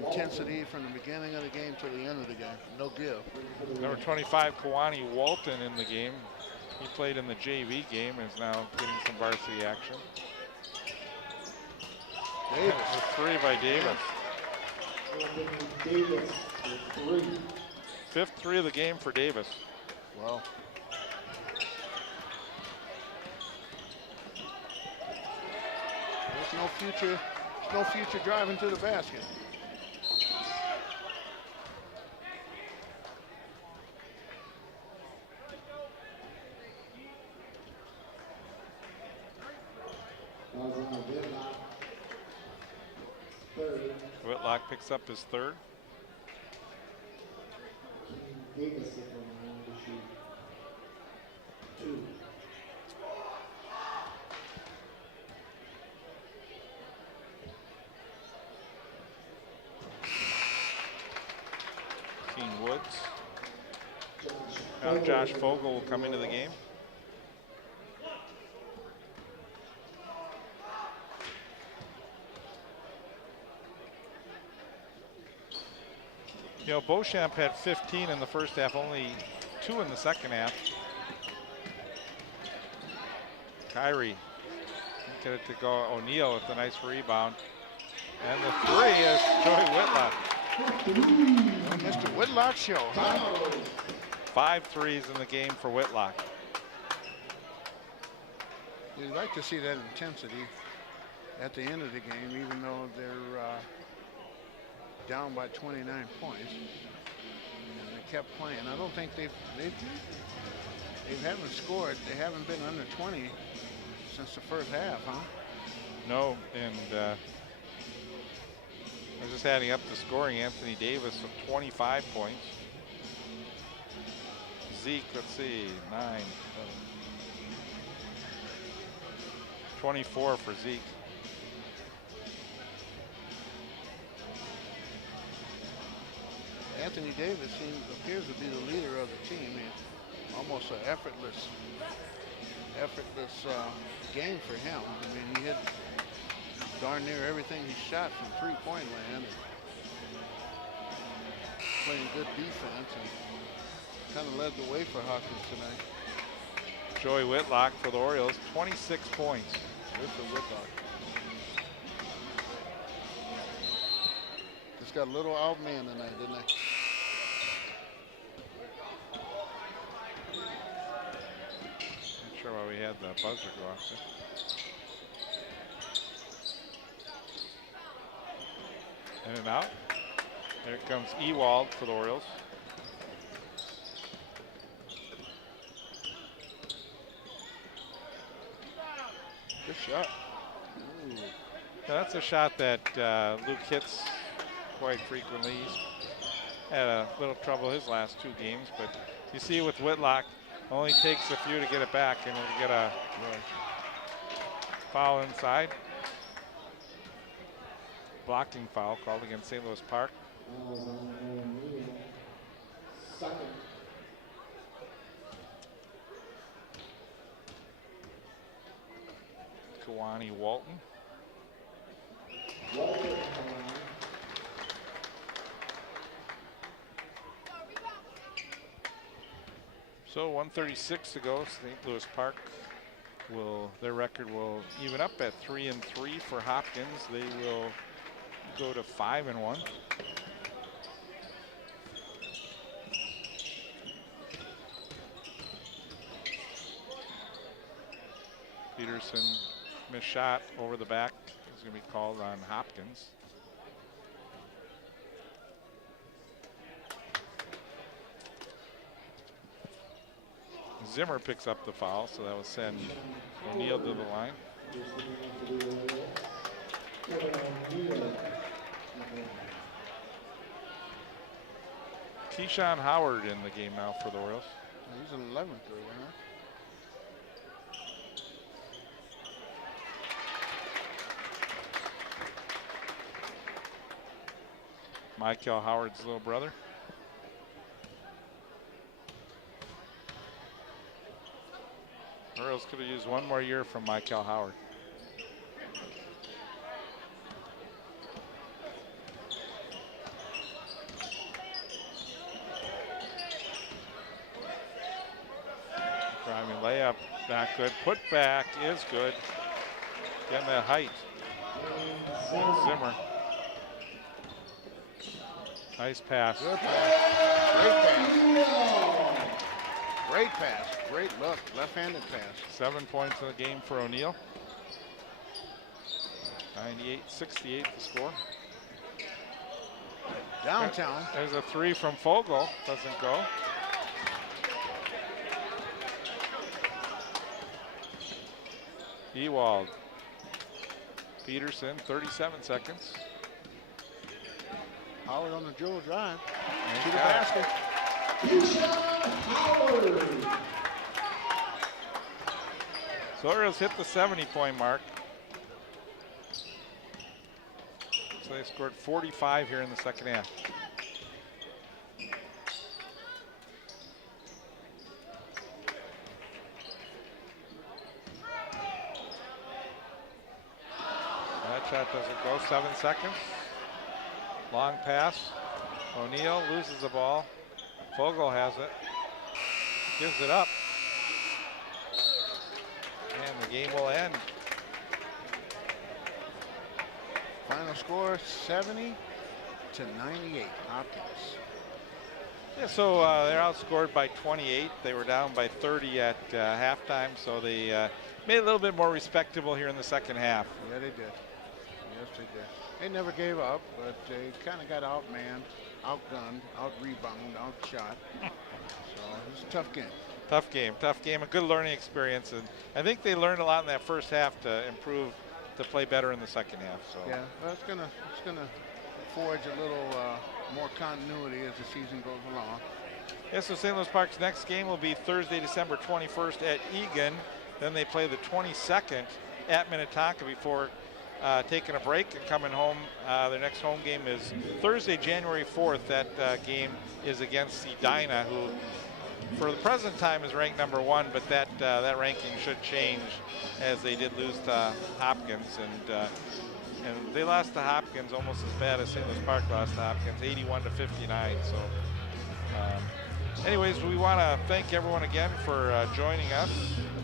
intensity from the beginning of the game to the end of the game. No give. Number 25, Kawani Walton in the game. He played in the JV game and is now getting some varsity action. Davis. A three by Davis. Davis with 3. Fifth three of the game for Davis. Wow. There's no future driving to the basket. Whitlock picks up his third. Davis is on the line to shoot 2. Keen Woods. Now Josh Fogle will come into the game. You know, Beauchamp had 15 in the first half, only 2 in the second half. Kyrie get it to go. O'Neal with a nice rebound. And the three is Joey Whitlock. Mr. Whitlock show, huh? 5 threes in the game for Whitlock. You'd like to see that intensity at the end of the game, even though they're down by 29 points. And they kept playing. I don't think they haven't scored. They haven't been under 20 since the first half, huh? No, and I was just adding up the scoring. Anthony Davis with 25 points. Zeke, let's see, 9. 24 for Zeke. Anthony Davis appears to be the leader of the team. Almost an effortless game for him. I mean, he hit darn near everything he shot from three-point land. Playing good defense and kind of led the way for Hopkins tonight. Joey Whitlock for the Orioles, 26 points. Good for Whitlock. Just got a little outman tonight, didn't they? Not sure why we had the buzzer go off there. In and out. There comes Ewald for the Orioles. Good shot. Ooh. Now that's a shot that Luke hits quite frequently. He's had a little trouble his last 2 games, but you see with Whitlock, only takes a few to get it back, and we get a foul inside. Blocking foul called against St. Louis Park. Second. Kawani Walton. So 1:36 to go. St. Louis Park their record will even up at 3-3 for Hopkins. They will go to 5-1. Peterson missed shot over the back is going to be called on Hopkins. Zimmer picks up the foul, so that will send O'Neal to the line. Keyshawn Howard in the game now for the Orioles. He's an 11th winner. Michael Howard's little brother. Orioles could have used one more year from Michael Howard. Driving layup, not good. Put back is good. Getting that height. Zimmer. Nice pass. Good pass. Great pass. Great pass. Great look. Left-handed pass. 7 points in the game for O'Neill. 98-68 the score. Downtown. There's a three from Fogle. Doesn't go. Ewald. Peterson, 37 seconds. Howard on the dribble drive. To the got it. basket. So Orioles hit the 70-point mark. So they scored 45 here in the second half. That shot doesn't go. 7 seconds. Long pass. O'Neill loses the ball. Fogle has it. Gives it up. And the game will end. Final score 70-98. Hopkins. Yeah, so they're outscored by 28. They were down by 30 at halftime, so they made it a little bit more respectable here in the second half. Yeah, they did. Yes, they did. They never gave up, but they kind of got outmanned, outgunned, out-rebounded, outshot. So it was a tough game. Tough game, a good learning experience, and I think they learned a lot in that first half to improve, to play better in the second half. So yeah, well, it's gonna forge a little more continuity as the season goes along. Yeah, so St. Louis Park's next game will be Thursday, December 21st at Egan. Then they play the 22nd at Minnetonka before taking a break and coming home. Their next home game is Thursday, January 4th. That game is against Edina, who for the present time is ranked #1, but that ranking should change as they did lose to Hopkins, and they lost to Hopkins almost as bad as St. Louis Park lost to Hopkins, 81-59. So anyways, we want to thank everyone again for joining us.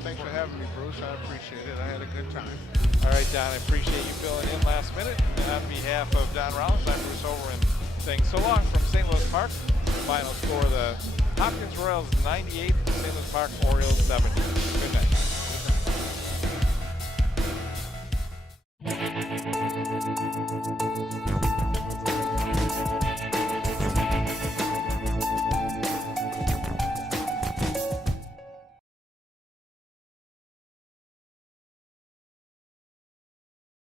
Thanks for having me, Bruce. I appreciate it. I had a good time. All right, Don, I appreciate you filling in last minute. And on behalf of Don Rollins, I'm Bruce Overend saying so long from St. Louis Park. Final score, the Hopkins Royals 98, St. Louis Park Orioles 70. Good night.